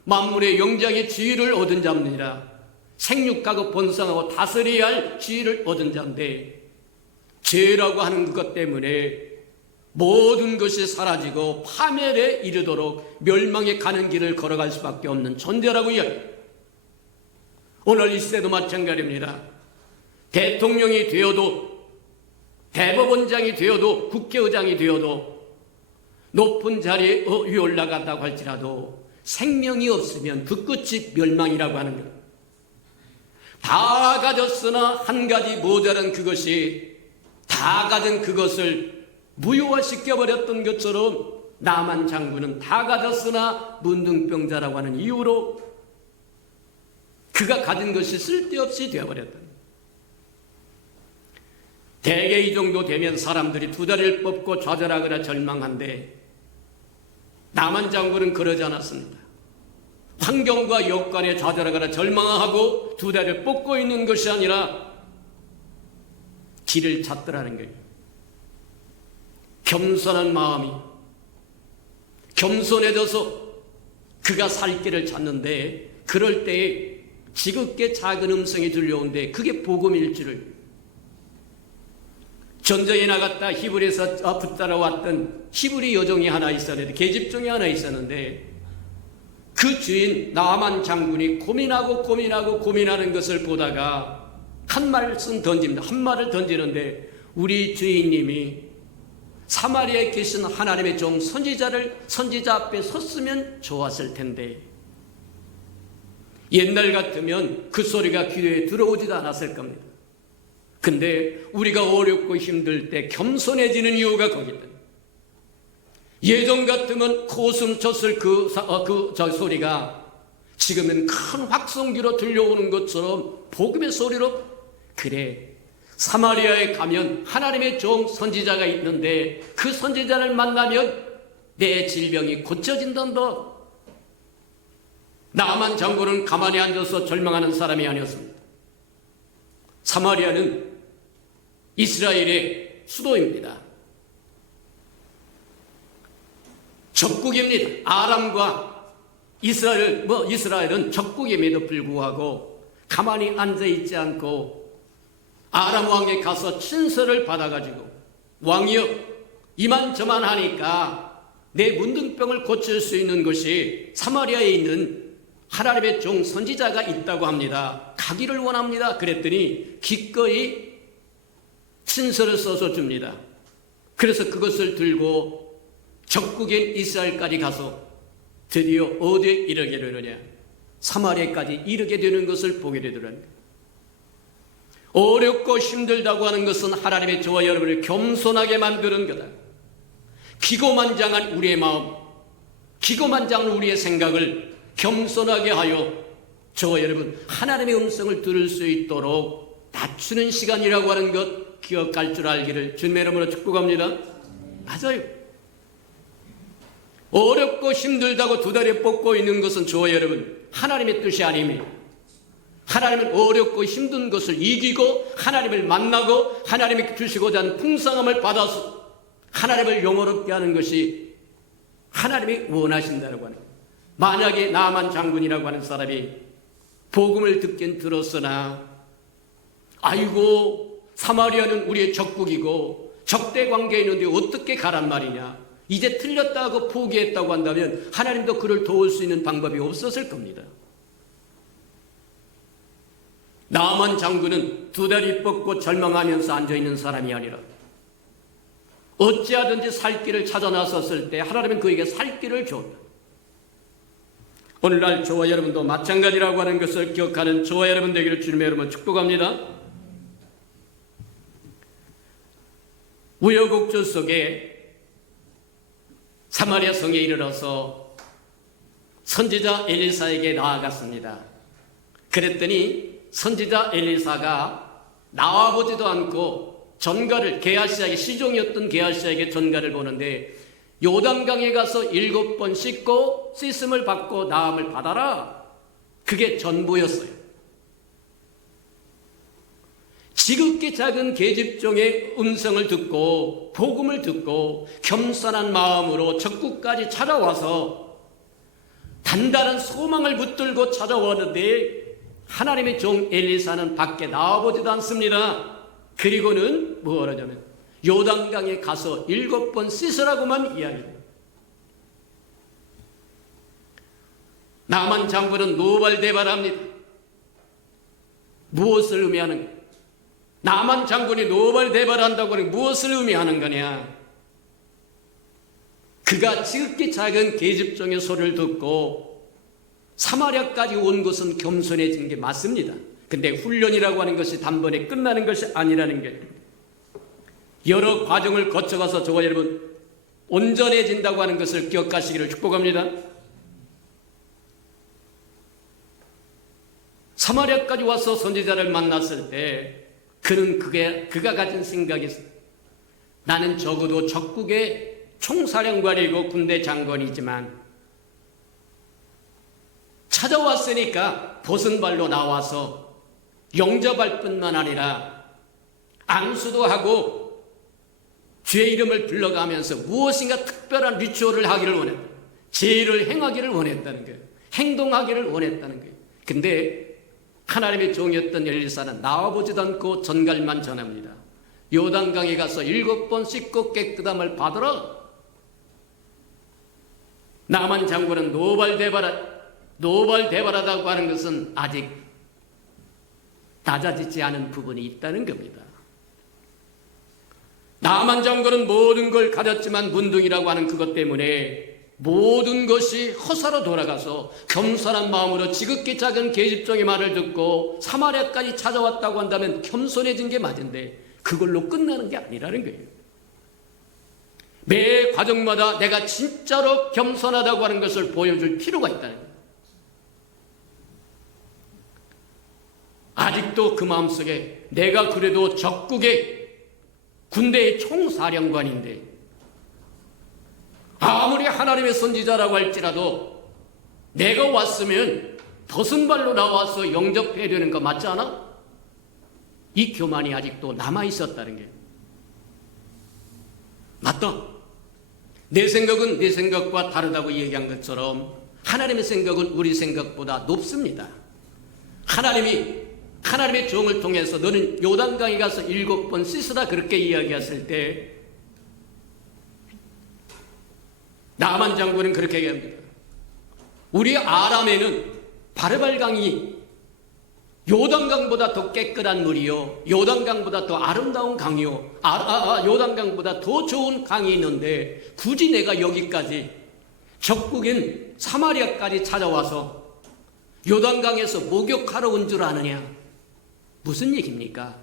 만물의 영장의 지위를 얻은 자입니다. 생육하고 번성하고 다스려야 할 지위를 얻은 자인데 죄라고 하는 것 때문에 모든 것이 사라지고 파멸에 이르도록 멸망에 가는 길을 걸어갈 수밖에 없는 존재라고 이야기해요. 오늘 이 시대도 마찬가지입니다. 대통령이 되어도 대법원장이 되어도 국회의장이 되어도 높은 자리에 위에 올라간다고 할지라도 생명이 없으면 그 끝이 멸망이라고 하는 거예요. 다 가졌으나 한 가지 모자란 그것이 다 가진 그것을 무효화시켜버렸던 것처럼 나만 장군은 다 가졌으나 문둥병자라고 하는 이유로 그가 가진 것이 쓸데없이 되어버렸다. 대개 이 정도 되면 사람들이 두 다리를 뻗고 좌절하거나 절망한데 나만 장군은 그러지 않았습니다. 환경과 여건에 좌절하거나 절망하고 두 다리를 뻗고 있는 것이 아니라 길을 찾더라는 거예요. 겸손한 마음이 겸손해져서 그가 살 길을 찾는데 그럴 때에 지극게 작은 음성이 들려오는데 그게 복음일 줄을 전쟁에 나갔다 히브리에서 붙들어왔던 히브리 여종이 하나 있었는데 계집종이 하나 있었는데 그 주인 나만 장군이 고민하는 것을 보다가 한 말씀 던집니다. 한 말을 던지는데 우리 주인님이 사마리아에 계신 하나님의 종 선지자 앞에 섰으면 좋았을 텐데 옛날 같으면 그 소리가 귀에 들어오지도 않았을 겁니다. 근데 우리가 어렵고 힘들 때 겸손해지는 이유가 거기다. 예전 같으면 코웃음 쳤을 저 소리가 지금은 큰 확성기로 들려오는 것처럼 복음의 소리로, 그래, 사마리아에 가면 하나님의 종 선지자가 있는데 그 선지자를 만나면 내 질병이 고쳐진단다. 나만 장군은 가만히 앉아서 절망하는 사람이 아니었습니다. 사마리아는 이스라엘의 수도입니다. 적국입니다. 아람과 이스라엘은 적국임에도 불구하고 가만히 앉아있지 않고 아람 왕에 가서 친서를 받아가지고, 왕이여, 이만저만 하니까 내 문둥병을 고칠 수 있는 것이 사마리아에 있는 하나님의 종 선지자가 있다고 합니다. 가기를 원합니다. 그랬더니 기꺼이 친서를 써서 줍니다. 그래서 그것을 들고 적국인 이스라엘까지 가서 드디어 어디에 이르게 되느냐? 사마리아까지 이르게 되는 것을 보게 되더라는 거예요. 어렵고 힘들다고 하는 것은 하나님의 저와 여러분을 겸손하게 만드는 거다. 기고만장한 우리의 마음, 기고만장한 우리의 생각을 겸손하게 하여 저와 여러분 하나님의 음성을 들을 수 있도록 낮추는 시간이라고 하는 것 기억할 줄 알기를 주님의 이름으로 축복합니다. 맞아요. 어렵고 힘들다고 두 다리 뻗고 있는 것은 저와 여러분 하나님의 뜻이 아닙니다. 하나님은 어렵고 힘든 것을 이기고 하나님을 만나고 하나님이 주시고자 하는 풍성함을 받아서 하나님을 영원롭게 하는 것이 하나님이 원하신다고 하는 거예요. 만약에 나만 장군이라고 하는 사람이 복음을 듣긴 들었으나 아이고 사마리아는 우리의 적국이고 적대 관계에 있는데 어떻게 가란 말이냐, 이제 틀렸다고 포기했다고 한다면 하나님도 그를 도울 수 있는 방법이 없었을 겁니다. 나만 장군은 두 다리 뻗고 절망하면서 앉아있는 사람이 아니라 어찌하든지 살 길을 찾아 나섰을 때 하나님은 그에게 살 길을 줬다. 오늘날 저와 여러분도 마찬가지라고 하는 것을 기억하는 저와 여러분 되기를 주님의 이름으로 축복합니다. 우여곡절 속에 사마리아 성에 이르러서 선지자 엘리사에게 나아갔습니다. 그랬더니 선지자 엘리사가 나와보지도 않고 전가를, 게하시에게, 시종이었던 게하시에게 전가를 보는데 요단강에 가서 7번 씻고 씻음을 받고 나음을 받아라. 그게 전부였어요. 지극히 작은 계집종의 음성을 듣고 복음을 듣고 겸손한 마음으로 적국까지 찾아와서 단단한 소망을 붙들고 찾아왔는데 하나님의 종 엘리사는 밖에 나와보지도 않습니다. 그리고는 뭐라 하냐면 요단강에 가서 7번 씻으라고만 이야기해요. 나만 장군은 노발대발합니다. 무엇을 의미하는가? 나만 장군이 노발대발한다고 하는 무엇을 의미하는 거냐? 그가 지극히 작은 계집종의 소리를 듣고 사마리아까지 온 것은 겸손해진 게 맞습니다. 근데 훈련이라고 하는 것이 단번에 끝나는 것이 아니라는 게 여러 과정을 거쳐가서 저와 여러분 온전해진다고 하는 것을 기억하시기를 축복합니다. 사마리아까지 와서 선지자를 만났을 때 그는 그가 가진 생각이 있어요. 나는 적어도 적국의 총사령관이고 군대 장관이지만 찾아왔으니까 벗은 발로 나와서 영접할 뿐만 아니라 안수도 하고 주의 이름을 불러가면서 무엇인가 특별한 리추얼을 하기를 원했다. 제의를 행하기를 원했다는 거예요. 행동하기를 원했다는 거예요. 근데 하나님의 종이었던 엘리사는 나와보지도 않고 전갈만 전합니다. 요단강에 가서 7번 씻고 깨끗함을 받으라. 나만 장군은 노발대발하다고 하는 것은 아직 낮아지지 않은 부분이 있다는 겁니다. 나만 장군은 모든 걸 가졌지만 문둥이라고 하는 그것 때문에 모든 것이 허사로 돌아가서 겸손한 마음으로 지극히 작은 계집종의 말을 듣고 사마리아까지 찾아왔다고 한다면 겸손해진 게 맞은데 그걸로 끝나는 게 아니라는 거예요. 매 과정마다 내가 진짜로 겸손하다고 하는 것을 보여줄 필요가 있다는 거예요. 아직도 그 마음속에 내가 그래도 적국의 군대의 총사령관인데 아무리 하나님의 선지자라고 할지라도 내가 왔으면 벗은 발로 나와서 영접해야 되는 거 맞지 않아? 이 교만이 아직도 남아있었다는 게 맞다. 내 생각은 내 생각과 다르다고 얘기한 것처럼 하나님의 생각은 우리 생각보다 높습니다. 하나님의 종을 통해서 너는 요단강에 가서 7번 씻으라 그렇게 이야기했을 때 나만 장군은 그렇게 얘기합니다. 우리 아람에는 바르발강이 요단강보다 더 깨끗한 물이요, 요단강보다 더 아름다운 강이요, 요단강보다 더 좋은 강이 있는데 굳이 내가 여기까지 적국인 사마리아까지 찾아와서 요단강에서 목욕하러 온 줄 아느냐? 무슨 얘기입니까?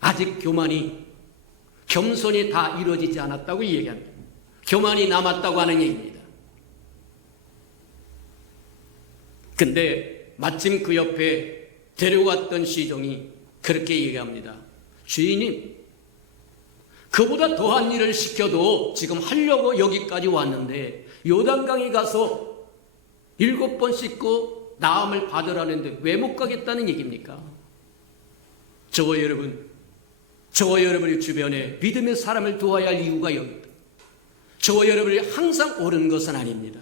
아직 교만이, 겸손이 다 이루어지지 않았다고 얘기합니다. 교만이 남았다고 하는 얘기입니다. 근데 마침 그 옆에 데려왔던 시종이 그렇게 얘기합니다. 주인님, 그보다 더한 일을 시켜도 지금 하려고 여기까지 왔는데 요단강에 가서 7번 씻고 나음을 받으라는데 왜 못 가겠다는 얘기입니까? 저와 여러분의 주변에 믿음의 사람을 도와야 할 이유가 여기 있다. 저와 여러분이 항상 옳은 것은 아닙니다.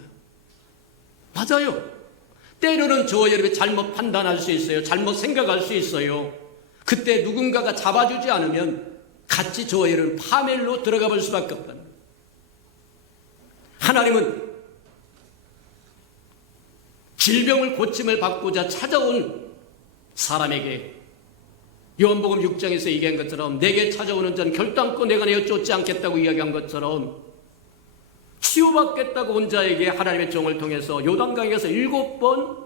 맞아요. 때로는 저와 여러분이 잘못 판단할 수 있어요. 잘못 생각할 수 있어요. 그때 누군가가 잡아주지 않으면 같이 저와 여러분 파멸로 들어가 볼 수밖에 없다. 하나님은 질병을 고침을 받고자 찾아온 사람에게 요한복음 6장에서 얘기한 것처럼 내게 찾아오는 자는 결단코 내가 내어 쫓지 않겠다고 이야기한 것처럼 치유받겠다고 온 자에게 하나님의 종을 통해서 요단강에 가서 7번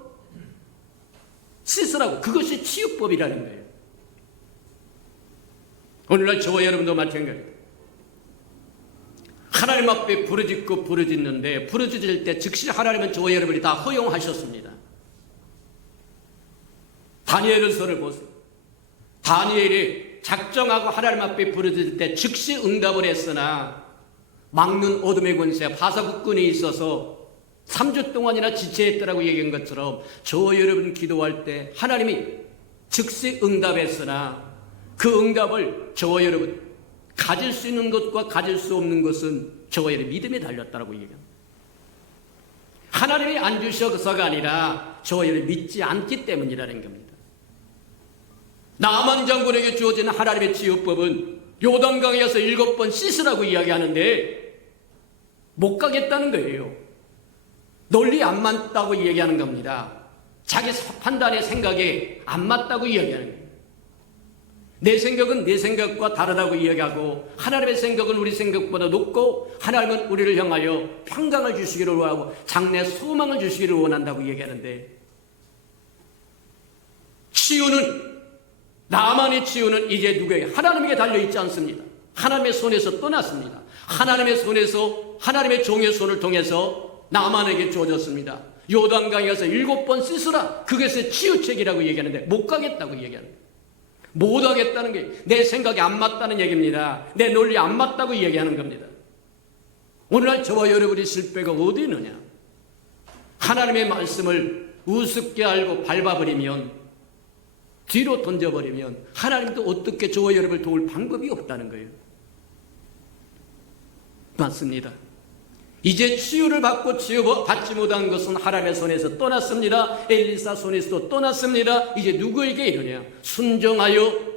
씻으라고, 그것이 치유법이라는 거예요. 오늘날 저와 여러분도 마찬가지예요. 하나님 앞에 부르짖고 부르짖는데 부르짖을 때 즉시 하나님은 저와 여러분이 다 허용하셨습니다. 다니엘서를 보세요. 다니엘이 작정하고 하나님 앞에 부르짖을 때 즉시 응답을 했으나 막는 어둠의 권세 바사국군에 있어서 3주 동안이나 지체했더라고 얘기한 것처럼 저와 여러분 기도할 때 하나님이 즉시 응답했으나 그 응답을 저와 여러분 가질 수 있는 것과 가질 수 없는 것은 저와 여러분 믿음에 달렸다라고 얘기합니다. 하나님이 안 주셔서가 아니라 저와 여러분 믿지 않기 때문이라는 겁니다. 나만 장군에게 주어진 하나님의 치유법은 요단강에서 7번 씻으라고 이야기하는데 못 가겠다는 거예요. 논리 안 맞다고 얘기하는 겁니다. 자기 판단의 생각에 안 맞다고 이야기하는 거예요. 내 생각은 내 생각과 다르다고 이야기하고 하나님의 생각은 우리 생각보다 높고 하나님은 우리를 향하여 평강을 주시기를 원하고 장래 소망을 주시기를 원한다고 얘기하는데 치유는 나만의 치유는 이제 누구에게? 하나님에게 달려있지 않습니다. 하나님의 손에서 떠났습니다. 하나님의 손에서 하나님의 종의 손을 통해서 나만에게 주어졌습니다. 요단강에 가서 7번 씻으라. 그것의 치유책이라고 얘기하는데 못 가겠다고 얘기합니다. 못 하겠다는 게 내 생각이 안 맞다는 얘기입니다. 내 논리 안 맞다고 얘기하는 겁니다. 오늘날 저와 여러분의 실패가 어디 있느냐? 하나님의 말씀을 우습게 알고 밟아버리면, 뒤로 던져버리면 하나님도 어떻게 저와 여러분을 도울 방법이 없다는 거예요. 맞습니다. 이제 치유를 받고 치유받지 못한 것은 하나님의 손에서 떠났습니다. 엘리사 손에서도 떠났습니다. 이제 누구에게 이르냐? 순종하여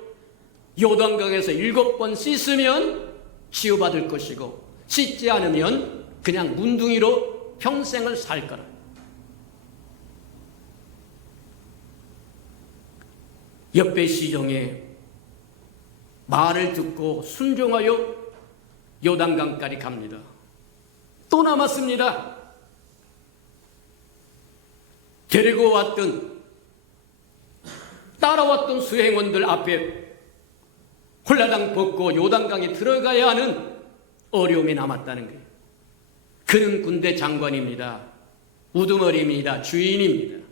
요단강에서 7번 씻으면 치유받을 것이고 씻지 않으면 그냥 문둥이로 평생을 살 거라. 옆에 시종의 말을 듣고 순종하여 요단강까지 갑니다. 또 남았습니다. 데리고 왔던 따라왔던 수행원들 앞에 홀라당 벗고 요단강에 들어가야 하는 어려움이 남았다는 거예요. 그는 군대 장관입니다. 우두머리입니다. 주인입니다.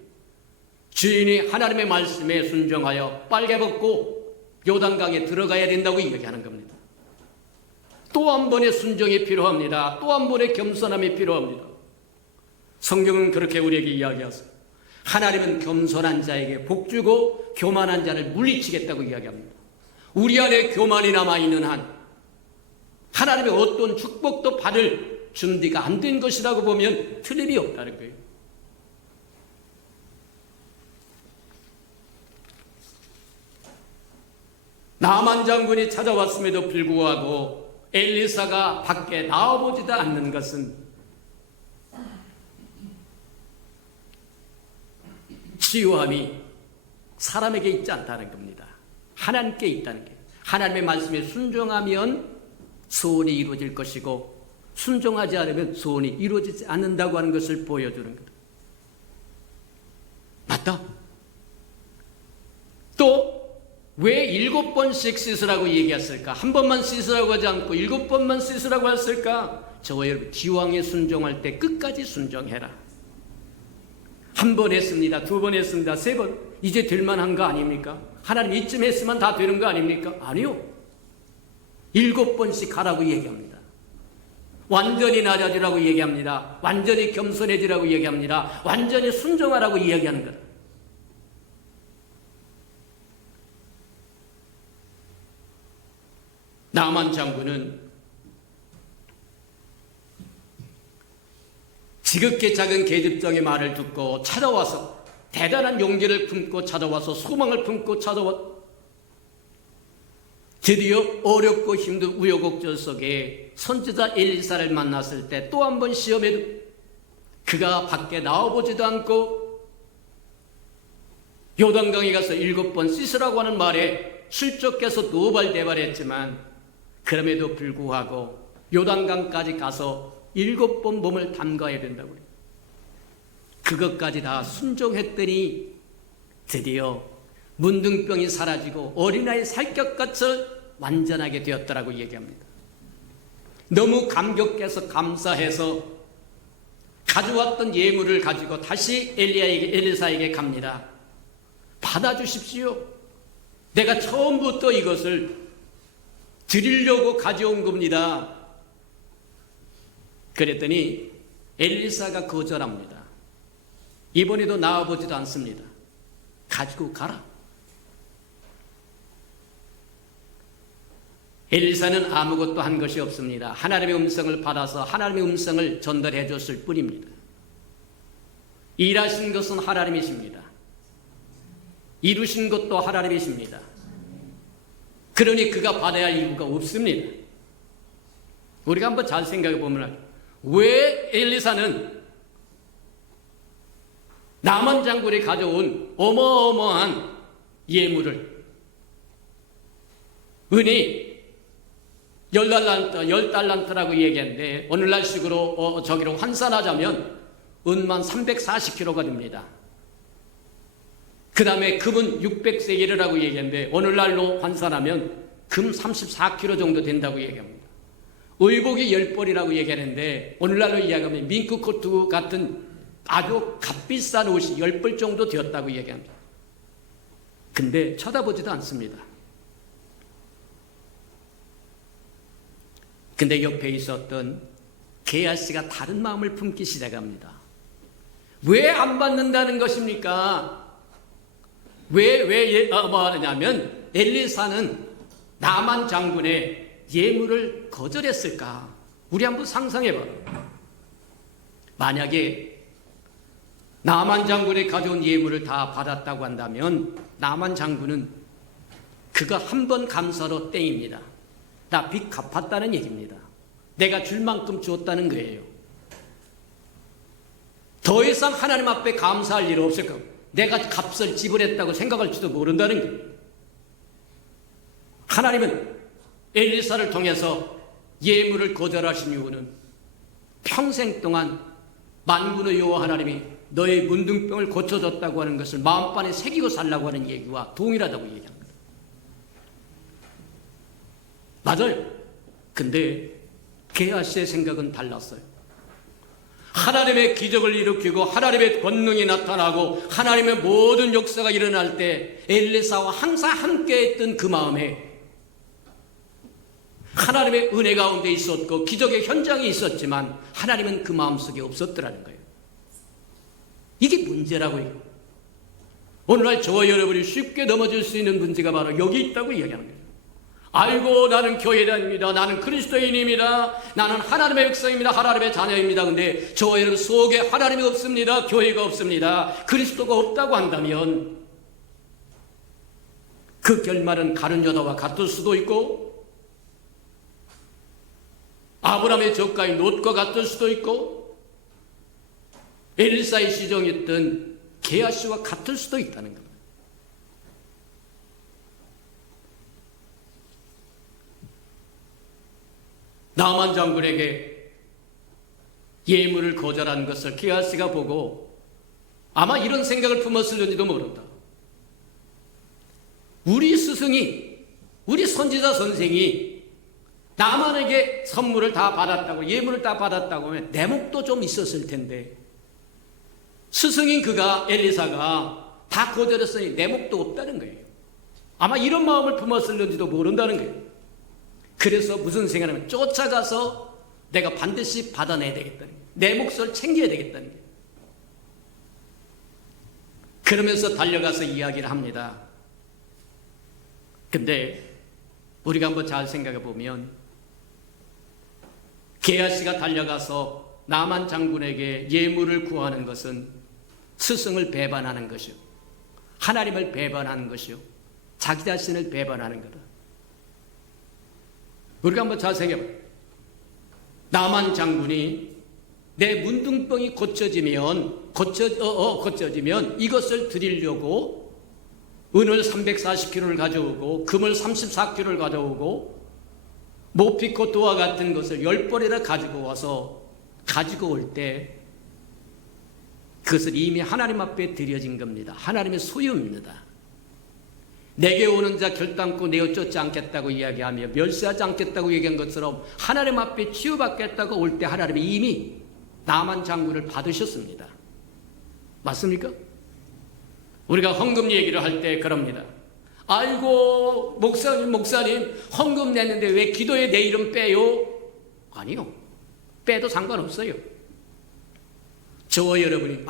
주인이 하나님의 말씀에 순종하여 빨개 벗고 요단강에 들어가야 된다고 이야기하는 겁니다. 또 한 번의 순종이 필요합니다. 또 한 번의 겸손함이 필요합니다. 성경은 그렇게 우리에게 이야기하세요. 하나님은 겸손한 자에게 복주고 교만한 자를 물리치겠다고 이야기합니다. 우리 안에 교만이 남아있는 한 하나님의 어떤 축복도 받을 준비가 안 된 것이라고 보면 틀림이 없다는 거예요. 나만 장군이 찾아왔음에도 불구하고 엘리사가 밖에 나와보지도 않는 것은 치유함이 사람에게 있지 않다는 겁니다. 하나님께 있다는 게. 하나님의 말씀에 순종하면 소원이 이루어질 것이고 순종하지 않으면 소원이 이루어지지 않는다고 하는 것을 보여주는 것. 맞다. 또 왜 7번씩 씻으라고 얘기했을까? 한 번만 씻으라고 하지 않고 7번만 씻으라고 했을까? 저와 여러분, 기왕에 순종할 때 끝까지 순종해라. 한 번 했습니다. 2번 했습니다. 3번. 이제 될 만한 거 아닙니까? 하나님 이쯤 했으면 다 되는 거 아닙니까? 아니요. 7번씩 하라고 얘기합니다. 완전히 낮아지라고 얘기합니다. 완전히 겸손해지라고 얘기합니다. 완전히 순종하라고 이야기하는 것. 나만 장군은 지극히 작은 계집종의 말을 듣고 찾아와서 대단한 용기를 품고 찾아와서 소망을 품고 찾아와 드디어 어렵고 힘든 우여곡절 속에 선지자 엘리사를 만났을 때 또 한 번 시험에도 그가 밖에 나와보지도 않고 요단강에 가서 7번 씻으라고 하는 말에 실족해서 노발대발했지만 그럼에도 불구하고 요단강까지 가서 7번 몸을 담가야 된다고 해요. 그것까지 다 순종했더니 드디어 문둥병이 사라지고 어린아이 살격같이 완전하게 되었더라고 얘기합니다. 너무 감격해서 감사해서 가져왔던 예물을 가지고 다시 엘리사에게 갑니다. 받아주십시오. 내가 처음부터 이것을 드리려고 가져온 겁니다. 그랬더니 엘리사가 거절합니다. 이번에도 나와보지도 않습니다. 가지고 가라. 엘리사는 아무것도 한 것이 없습니다. 하나님의 음성을 받아서 하나님의 음성을 전달해 줬을 뿐입니다. 일하신 것은 하나님이십니다. 이루신 것도 하나님이십니다. 그러니 그가 받아야 할 이유가 없습니다. 우리가 한번 잘 생각해 보면 왜 엘리사는 나만 장군이 가져온 어마어마한 예물을 은이 10달란트라고 얘기했는데 오늘날식으로 저기로 환산하자면 은만 340kg가 됩니다. 그 다음에 금은 600세겔이라고 얘기했는데 오늘날로 환산하면 금 34kg 정도 된다고 얘기합니다. 의복이 10벌이라고 얘기하는데 오늘날로 이야기하면 밍크코트 같은 아주 값비싼 옷이 10벌 정도 되었다고 얘기합니다. 근데 쳐다보지도 않습니다. 근데 옆에 있었던 게하시가 다른 마음을 품기 시작합니다. 왜 안 받는다는 것입니까? 왜 하느냐면 엘리사는 나만 장군의 예물을 거절했을까? 우리 한번 상상해봐요. 만약에 나만 장군이 가져온 예물을 다 받았다고 한다면 나만 장군은 그거 한 번 감사로 땡입니다. 나 빚 갚았다는 얘기입니다. 내가 줄 만큼 줬다는 거예요. 더 이상 하나님 앞에 감사할 일 없을 겁니다. 내가 값을 지불했다고 생각할지도 모른다는 거예요. 하나님은 엘리사를 통해서 예물을 거절하신 이유는 평생 동안 만군의 여호와 하나님이 너의 문둥병을 고쳐줬다고 하는 것을 마음판에 새기고 살라고 하는 얘기와 동일하다고 얘기합니다. 맞아요. 근데 게하시의 생각은 달랐어요. 하나님의 기적을 일으키고 하나님의 권능이 나타나고 하나님의 모든 역사가 일어날 때 엘리사와 항상 함께했던 그 마음에 하나님의 은혜 가운데 있었고 기적의 현장에 있었지만 하나님은 그 마음속에 없었더라는 거예요. 이게 문제라고요. 오늘날 저와 여러분이 쉽게 넘어질 수 있는 문제가 바로 여기 있다고 이야기하는 거예요. 아이고 나는 교회 다닙니다. 나는 그리스도인입니다. 나는 하나님의 백성입니다. 하나님의 자녀입니다. 근데 저와 여러분 속에 하나님이 없습니다. 교회가 없습니다. 그리스도가 없다고 한다면 그 결말은 가룟 유다와 같을 수도 있고 아브라함의 적가인 롯과 같을 수도 있고 엘리사의 시종이었던 게하시와 같을 수도 있다는 겁니다. 나만 장군에게 예물을 거절한 것을 게하시가 보고 아마 이런 생각을 품었을는지도 모른다. 우리 스승이, 우리 선지자 선생이 나만에게 선물을 다 받았다고, 예물을 다 받았다고 하면 내 몫도 좀 있었을 텐데 스승인 그가, 엘리사가 다 거절했으니 내 몫도 없다는 거예요. 아마 이런 마음을 품었을는지도 모른다는 거예요. 그래서 무슨 생각하면 쫓아가서 내가 반드시 받아내야 되겠다는 거예요. 내 몫을 챙겨야 되겠다는 거예요. 그러면서 달려가서 이야기를 합니다. 근데 우리가 한번 잘 생각해 보면 게하시가 달려가서 나만 장군에게 예물을 구하는 것은 스승을 배반하는 것이요, 하나님을 배반하는 것이요, 자기 자신을 배반하는 거다. 우리가 한번 잘 생각해봐요. 나만 장군이 내 문둥병이 고쳐지면 이것을 드리려고 은을 340kg를 가져오고 금을 34kg를 가져오고 모피코트와 같은 것을 10벌이나 가지고 와서 가지고 올 때 그것을 이미 하나님 앞에 드려진 겁니다. 하나님의 소유입니다. 내게 오는 자 결단코 내어 쫓지 않겠다고 이야기하며 멸시하지 않겠다고 얘기한 것처럼 하나님 앞에 치유받겠다고 올 때 하나님이 이미 나만 장군을 받으셨습니다. 맞습니까? 우리가 헌금 얘기를 할 때 그럽니다. 아이고 목사님 헌금 냈는데 왜 기도에 내 이름 빼요? 아니요, 빼도 상관없어요. 저와 여러분이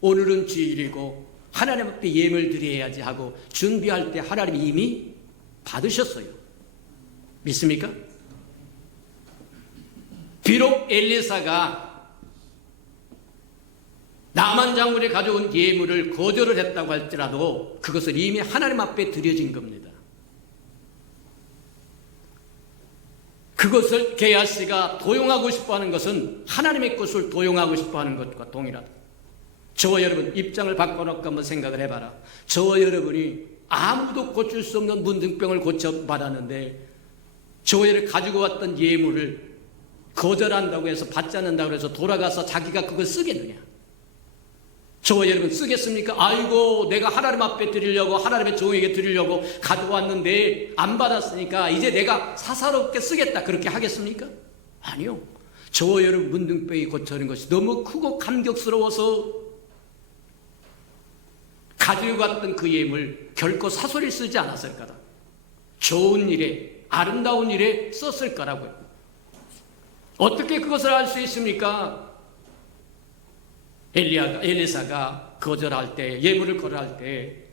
오늘은 주일이고 하나님 앞에 예물 드려야지 하고 준비할 때 하나님이 이미 받으셨어요. 믿습니까? 비록 엘리사가 나만 장군이 가져온 예물을 거절을 했다고 할지라도 그것을 이미 하나님 앞에 드려진 겁니다. 그것을 게하시가 도용하고 싶어하는 것은 하나님의 것을 도용하고 싶어하는 것과 동일하다. 저와 여러분 입장을 바꿔놓고 한번 생각을 해봐라. 저와 여러분이 아무도 고칠 수 없는 문둥병을 고쳐받았는데 저와 여러분이 가지고 왔던 예물을 거절한다고 해서 받지 않는다고 해서 돌아가서 자기가 그걸 쓰겠느냐? 저와 여러분 쓰겠습니까? 아이고 내가 하나님 앞에 드리려고 하나님의 종에게 드리려고 가져왔는데 안 받았으니까 이제 내가 사사롭게 쓰겠다 그렇게 하겠습니까? 아니요. 저와 여러분 문둥병이 고쳐는 것이 너무 크고 감격스러워서 가지고 갔던 그 예물 결코 사소리 쓰지 않았을 거다. 좋은 일에 아름다운 일에 썼을 거라고요. 어떻게 그것을 알 수 있습니까? 엘리사가 거절할 때, 예물을 거절할 때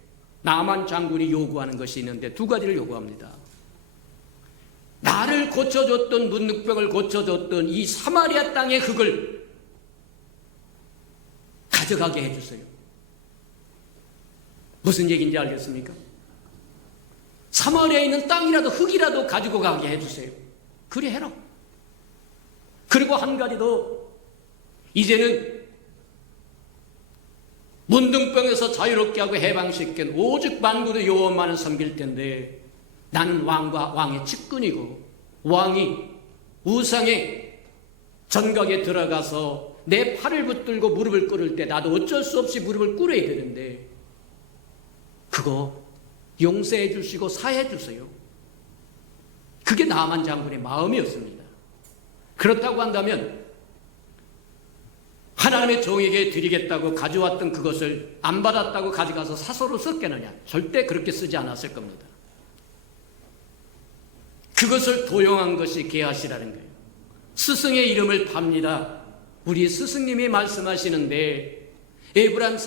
나만 장군이 요구하는 것이 있는데 두 가지를 요구합니다. 나를 고쳐줬던 문둥병을 고쳐줬던 이 사마리아 땅의 흙을 가져가게 해주세요. 무슨 얘기인지 알겠습니까? 사마리아에 있는 땅이라도 흙이라도 가지고 가게 해주세요. 그래 해라. 그리고 한 가지 더, 이제는 문둥병에서 자유롭게 하고 해방시킨 오직 만군의 여호와만을 섬길 텐데 나는 왕과 왕의 측근이고 왕이 우상의 전각에 들어가서 내 팔을 붙들고 무릎을 꿇을 때 나도 어쩔 수 없이 무릎을 꿇어야 되는데 그거 용서해 주시고 사해 주세요. 그게 나만 장군의 마음이었습니다. 그렇다고 한다면 하나님의 종에게 드리겠다고 가져왔던 그것을 안 받았다고 가져가서 사서로 썼겠느냐? 절대 그렇게 쓰지 않았을 겁니다. 그것을 도용한 것이 계하시라는 거예요. 스승의 이름을 팝니다. 우리 스승님이 말씀하시는데 에브라임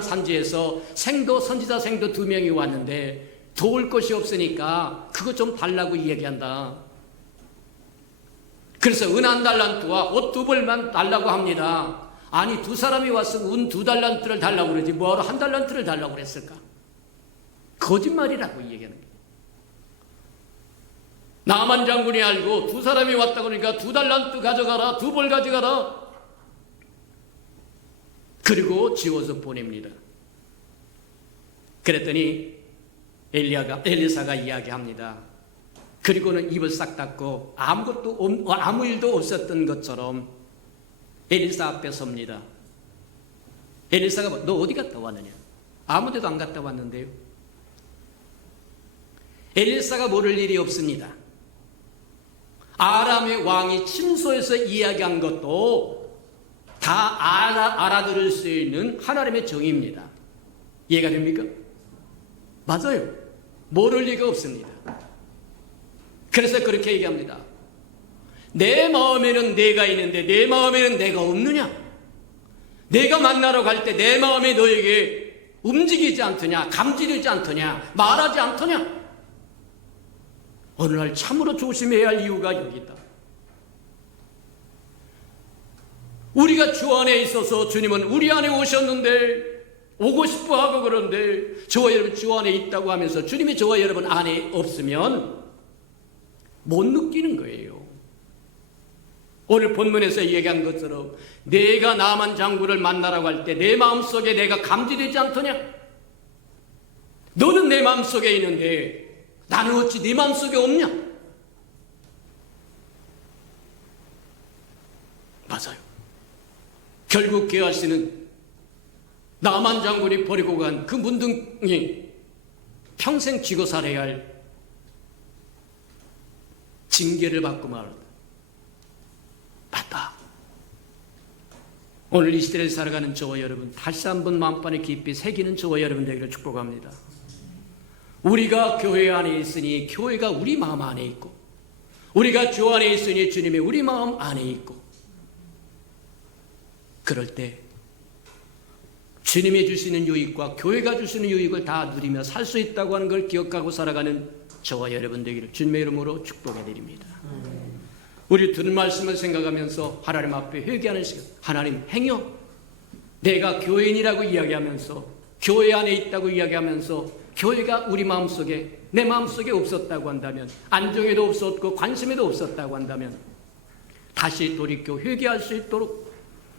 산지에서 생도 선지자 생도 2명이 왔는데 도울 것이 없으니까 그거 좀 달라고 이야기한다. 그래서 은 1달란트와 옷 2벌만 달라고 합니다. 아니 2사람이 와서 은 2달란트를 달라고 그러지 뭐하러 1달란트를 달라고 그랬을까? 거짓말이라고 얘기하는 거예요. 나만 장군이 알고 2사람이 왔다 그러니까 2달란트 가져가라, 2벌 가져가라. 그리고 지워서 보냅니다. 그랬더니 엘리사가 이야기합니다. 그리고는 입을 싹 닫고 아무 일도 없었던 것처럼 엘리사 앞에 섭니다. 엘리사가 너 어디 갔다 왔느냐? 아무 데도 안 갔다 왔는데요. 엘리사가 모를 일이 없습니다. 아람의 왕이 침소에서 이야기한 것도 다 알아들을 수 있는 하나님의 정의입니다. 이해가 됩니까? 맞아요. 모를 리가 없습니다. 그래서 그렇게 얘기합니다. 내 마음에는 내가 있는데 내 마음에는 내가 없느냐? 내가 만나러 갈 때 내 마음이 너에게 움직이지 않더냐? 감지되지 않더냐? 말하지 않더냐? 어느 날 참으로 조심해야 할 이유가 여기 있다. 우리가 주 안에 있어서 주님은 우리 안에 오셨는데 오고 싶어 하고 그러는데 저와 여러분 주 안에 있다고 하면서 주님이 저와 여러분 안에 없으면 못 느끼는 거예요. 오늘 본문에서 얘기한 것처럼 내가 나만 장군을 만나라고 할 때 내 마음속에 내가 감지되지 않더냐? 너는 내 마음속에 있는데 나는 어찌 네 마음속에 없냐? 맞아요. 결국 계하시는 나만 장군이 버리고 간 그 문둥이 평생 쥐고 살아야 할 징계를 받고 말한다. 맞다. 오늘 이 시대를 살아가는 저와 여러분 다시 한번 마음판에 깊이 새기는 저와 여러분 되기를 축복합니다. 우리가 교회 안에 있으니 교회가 우리 마음 안에 있고 우리가 주 안에 있으니 주님이 우리 마음 안에 있고 그럴 때 주님이 주시는 유익과 교회가 주시는 유익을 다 누리며 살 수 있다고 하는 걸 기억하고 살아가는 저와 여러분 되기를 주님의 이름으로 축복해 드립니다. 우리 들은 말씀을 생각하면서 하나님 앞에 회개하는 시간, 하나님 행여 내가 교인이라고 이야기하면서 교회 안에 있다고 이야기하면서 교회가 우리 마음속에 내 마음속에 없었다고 한다면 안정에도 없었고 관심에도 없었다고 한다면 다시 돌이켜 회개할 수 있도록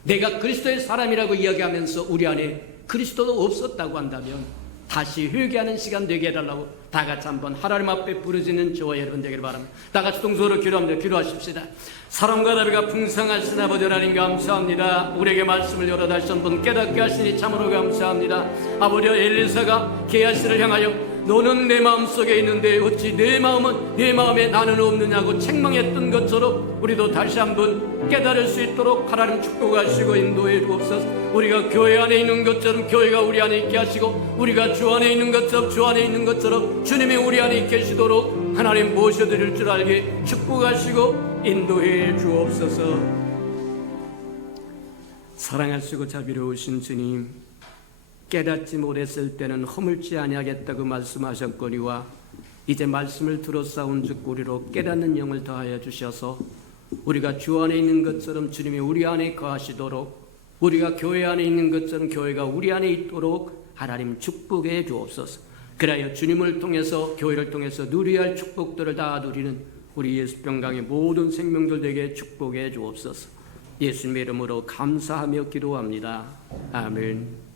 내가 그리스도의 사람이라고 이야기하면서 우리 안에 그리스도도 없었다고 한다면 다시 회개하는 시간 되게 해달라고 다 같이 한번 하나님 앞에 부르짖는 저와 여러분 되기를 바랍니다. 다 같이 동서로 기도합니다. 기도하십시다. 사랑과 나비가 풍성하신 아버지 하나님 감사합니다. 우리에게 말씀을 여러 다시 한번 깨닫게 하시니 참으로 감사합니다. 아버지 엘리사가 게하시를 향하여 너는 내 마음속에 있는데 어찌 내 마음에 나는 없느냐고 책망했던 것처럼 우리도 다시 한번 깨달을 수 있도록 하나님 축복하시고 인도해 주옵소서. 우리가 교회 안에 있는 것처럼 교회가 우리 안에 있게 하시고 우리가 주 안에 있는 것처럼 주 안에 있는 것처럼 주님이 우리 안에 있게 하시도록 하나님 모셔드릴 줄 알게 축복하시고 인도해 주옵소서. 사랑하시고 자비로우신 주님, 깨닫지 못했을 때는 허물지 아니하겠다고 말씀하셨거니와 이제 말씀을 들어싸운즉 우리로 깨닫는 영을 더하여 주셔서 우리가 주 안에 있는 것처럼 주님이 우리 안에 거하시도록 우리가 교회 안에 있는 것처럼 교회가 우리 안에 있도록 하나님 축복해 주옵소서. 그래야 주님을 통해서 교회를 통해서 누려야 할 축복들을 다 누리는 우리 예수병강의 모든 생명들 되게 축복해 주옵소서. 예수님의 이름으로 감사하며 기도합니다. 아멘.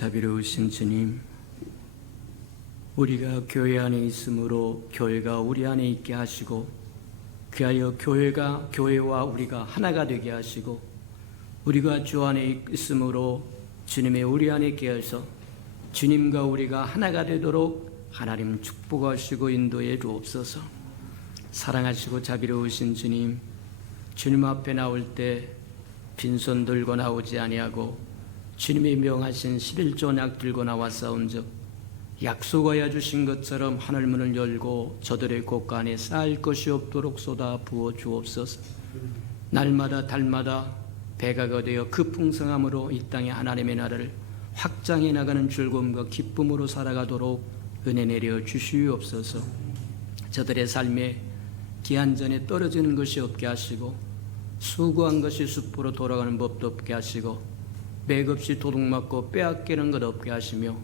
자비로우신 주님, 우리가 교회 안에 있으므로 교회가 우리 안에 있게 하시고 그하여 교회와 우리가 하나가 되게 하시고 우리가 주 안에 있으므로 주님의 우리 안에 있게 하셔서 주님과 우리가 하나가 되도록 하나님 축복하시고 인도해 주옵소서. 사랑하시고 자비로우신 주님, 주님 앞에 나올 때 빈손 들고 나오지 아니하고 주님이 명하신 11조약 들고 나왔사온즉 약속하여 주신 것처럼 하늘문을 열고 저들의 곳간에 쌓일 것이 없도록 쏟아 부어 주옵소서. 날마다 달마다 배가 거되어 그 풍성함으로 이 땅에 하나님의 나라를 확장해 나가는 즐거움과 기쁨으로 살아가도록 은혜 내려 주시옵소서. 저들의 삶에 기한전에 떨어지는 것이 없게 하시고 수고한 것이 숲으로 돌아가는 법도 없게 하시고 맥없이 도둑맞고 빼앗기는 것 없게 하시며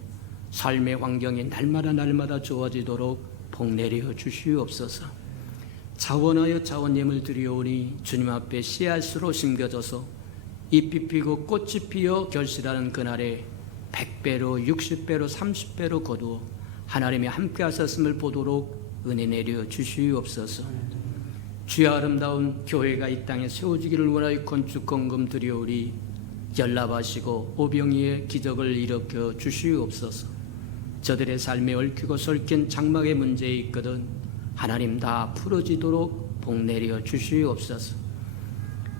삶의 환경이 날마다 좋아지도록 복 내려 주시옵소서. 자원하여 자원님을 드리오니 주님 앞에 씨앗으로 심겨져서 잎이 피고 꽃이 피어 결실하는 그날에 100배로 60배로 30배로 거두어 하나님이 함께 하셨음을 보도록 은혜 내려 주시옵소서. 주의 아름다운 교회가 이 땅에 세워지기를 원하여 건축 헌금 드리오리 연락하시고 오병이의 기적을 일으켜 주시옵소서. 저들의 삶에 얽히고 설킨 장막의 문제에 있거든 하나님 다 풀어지도록 복 내려 주시옵소서.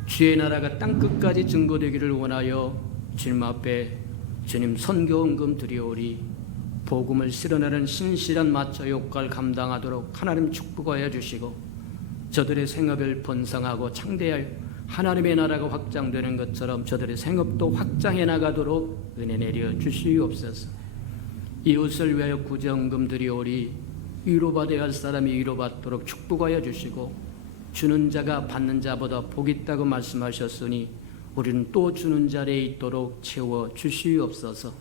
주의 나라가 땅끝까지 증거되기를 원하여 주님 앞에 주님 선교 헌금 드리오리 복음을 실현하는 신실한 마처 역할 감당하도록 하나님 축복하여 주시고 저들의 생업을 번성하고 창대하여 하나님의 나라가 확장되는 것처럼 저들의 생업도 확장해 나가도록 은혜 내려 주시옵소서. 이웃을 위하여 구제헌금 드리오리 위로받아야 할 사람이 위로받도록 축복하여 주시고 주는 자가 받는 자보다 복 있다고 말씀하셨으니 우리는 또 주는 자리에 있도록 채워 주시옵소서.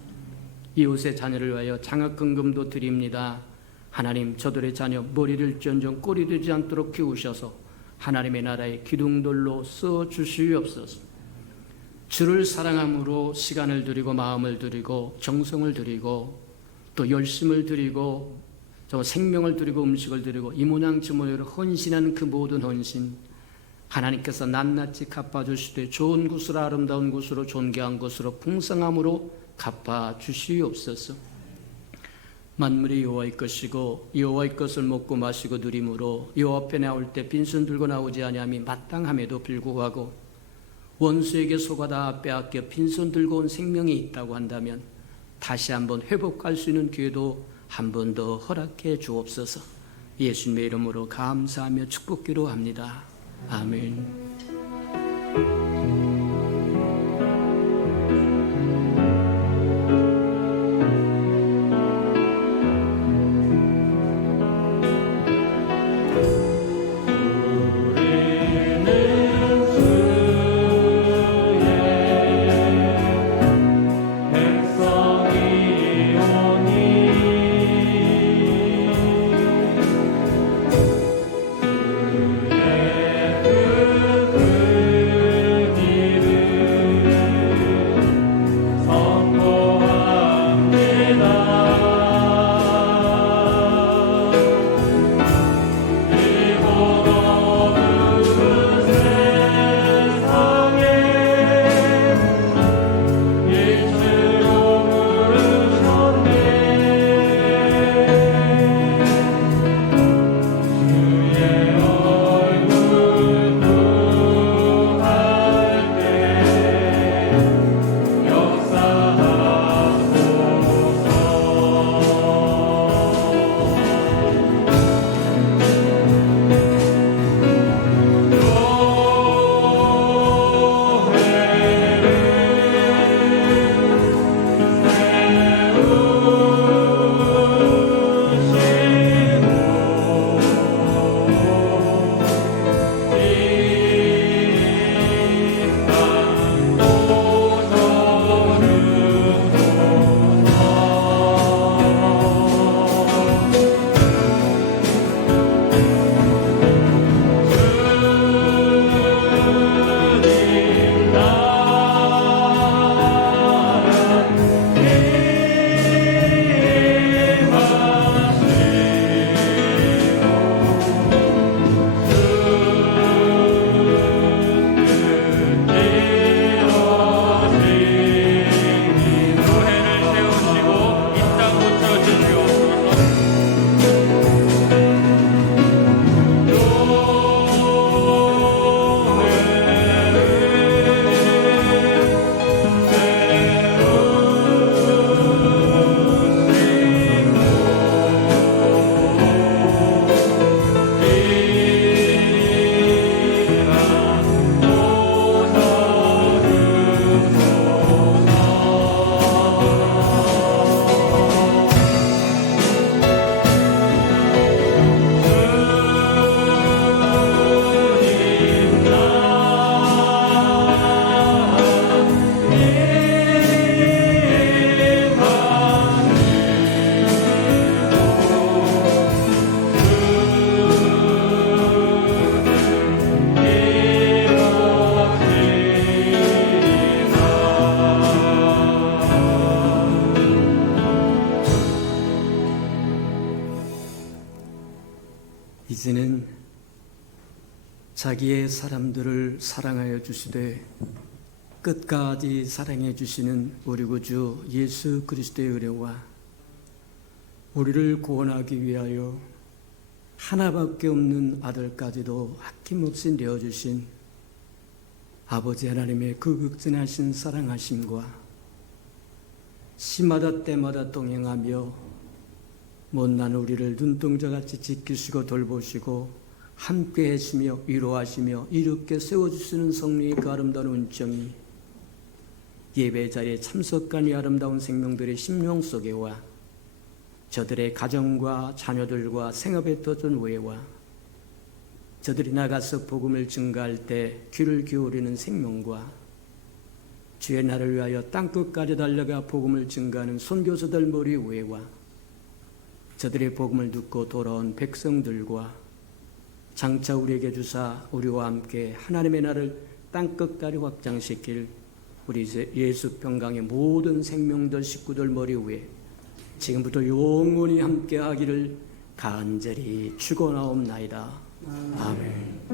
이웃의 자녀를 위하여 장학헌금도 드립니다. 하나님 저들의 자녀 머리를 쫀쫀 꼴이 되지 않도록 키우셔서 하나님의 나라의 기둥돌로 써 주시옵소서. 주를 사랑함으로 시간을 드리고 마음을 드리고 정성을 드리고 또 열심을 드리고 생명을 드리고 음식을 드리고 이 모양 저 모양으로 헌신하는 그 모든 헌신 하나님께서 낱낱이 갚아주시되 좋은 곳으로 아름다운 곳으로 존귀한 곳으로 풍성함으로 갚아주시옵소서. 만물이 여호와의 것이고 여호와의 것을 먹고 마시고 누림으로 여호와 앞에 나올 때 빈손 들고 나오지 아니함이 마땅함에도 불구하고 원수에게 속아다 빼앗겨 빈손 들고 온 생명이 있다고 한다면 다시 한번 회복할 수 있는 기회도 한 번 더 허락해 주옵소서. 예수님의 이름으로 감사하며 축복기로 합니다. 아멘. 이제는 자기의 사람들을 사랑하여 주시되 끝까지 사랑해 주시는 우리 구주 예수 그리스도의 은혜와 우리를 구원하기 위하여 하나밖에 없는 아들까지도 아낌없이 내어주신 아버지 하나님의 그 극진하신 사랑하심과 시마다 때마다 동행하며 못난 우리를 눈동자같이 지키시고 돌보시고 함께 하시며 위로하시며 이롭게 세워주시는 성령의 그 아름다운 은총이 예배 자리에 참석한 이 아름다운 생명들의 심령 속에와 저들의 가정과 자녀들과 생업에 터진 우애와 저들이 나가서 복음을 증가할 때 귀를 기울이는 생명과 주의 나를 위하여 땅끝까지 달려가 복음을 증가하는 선교사들 머리 우애와 저들의 복음을 듣고 돌아온 백성들과 장차 우리에게 주사 우리와 함께 하나님의 나라를 땅끝까지 확장시킬 우리 예수 평강의 모든 생명들 식구들 머리 위에 지금부터 영원히 함께 하기를 간절히 축원하옵나이다. 아멘.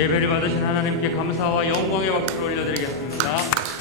예배를 받으신 하나님께 감사와 영광의 박수를 올려드리겠습니다.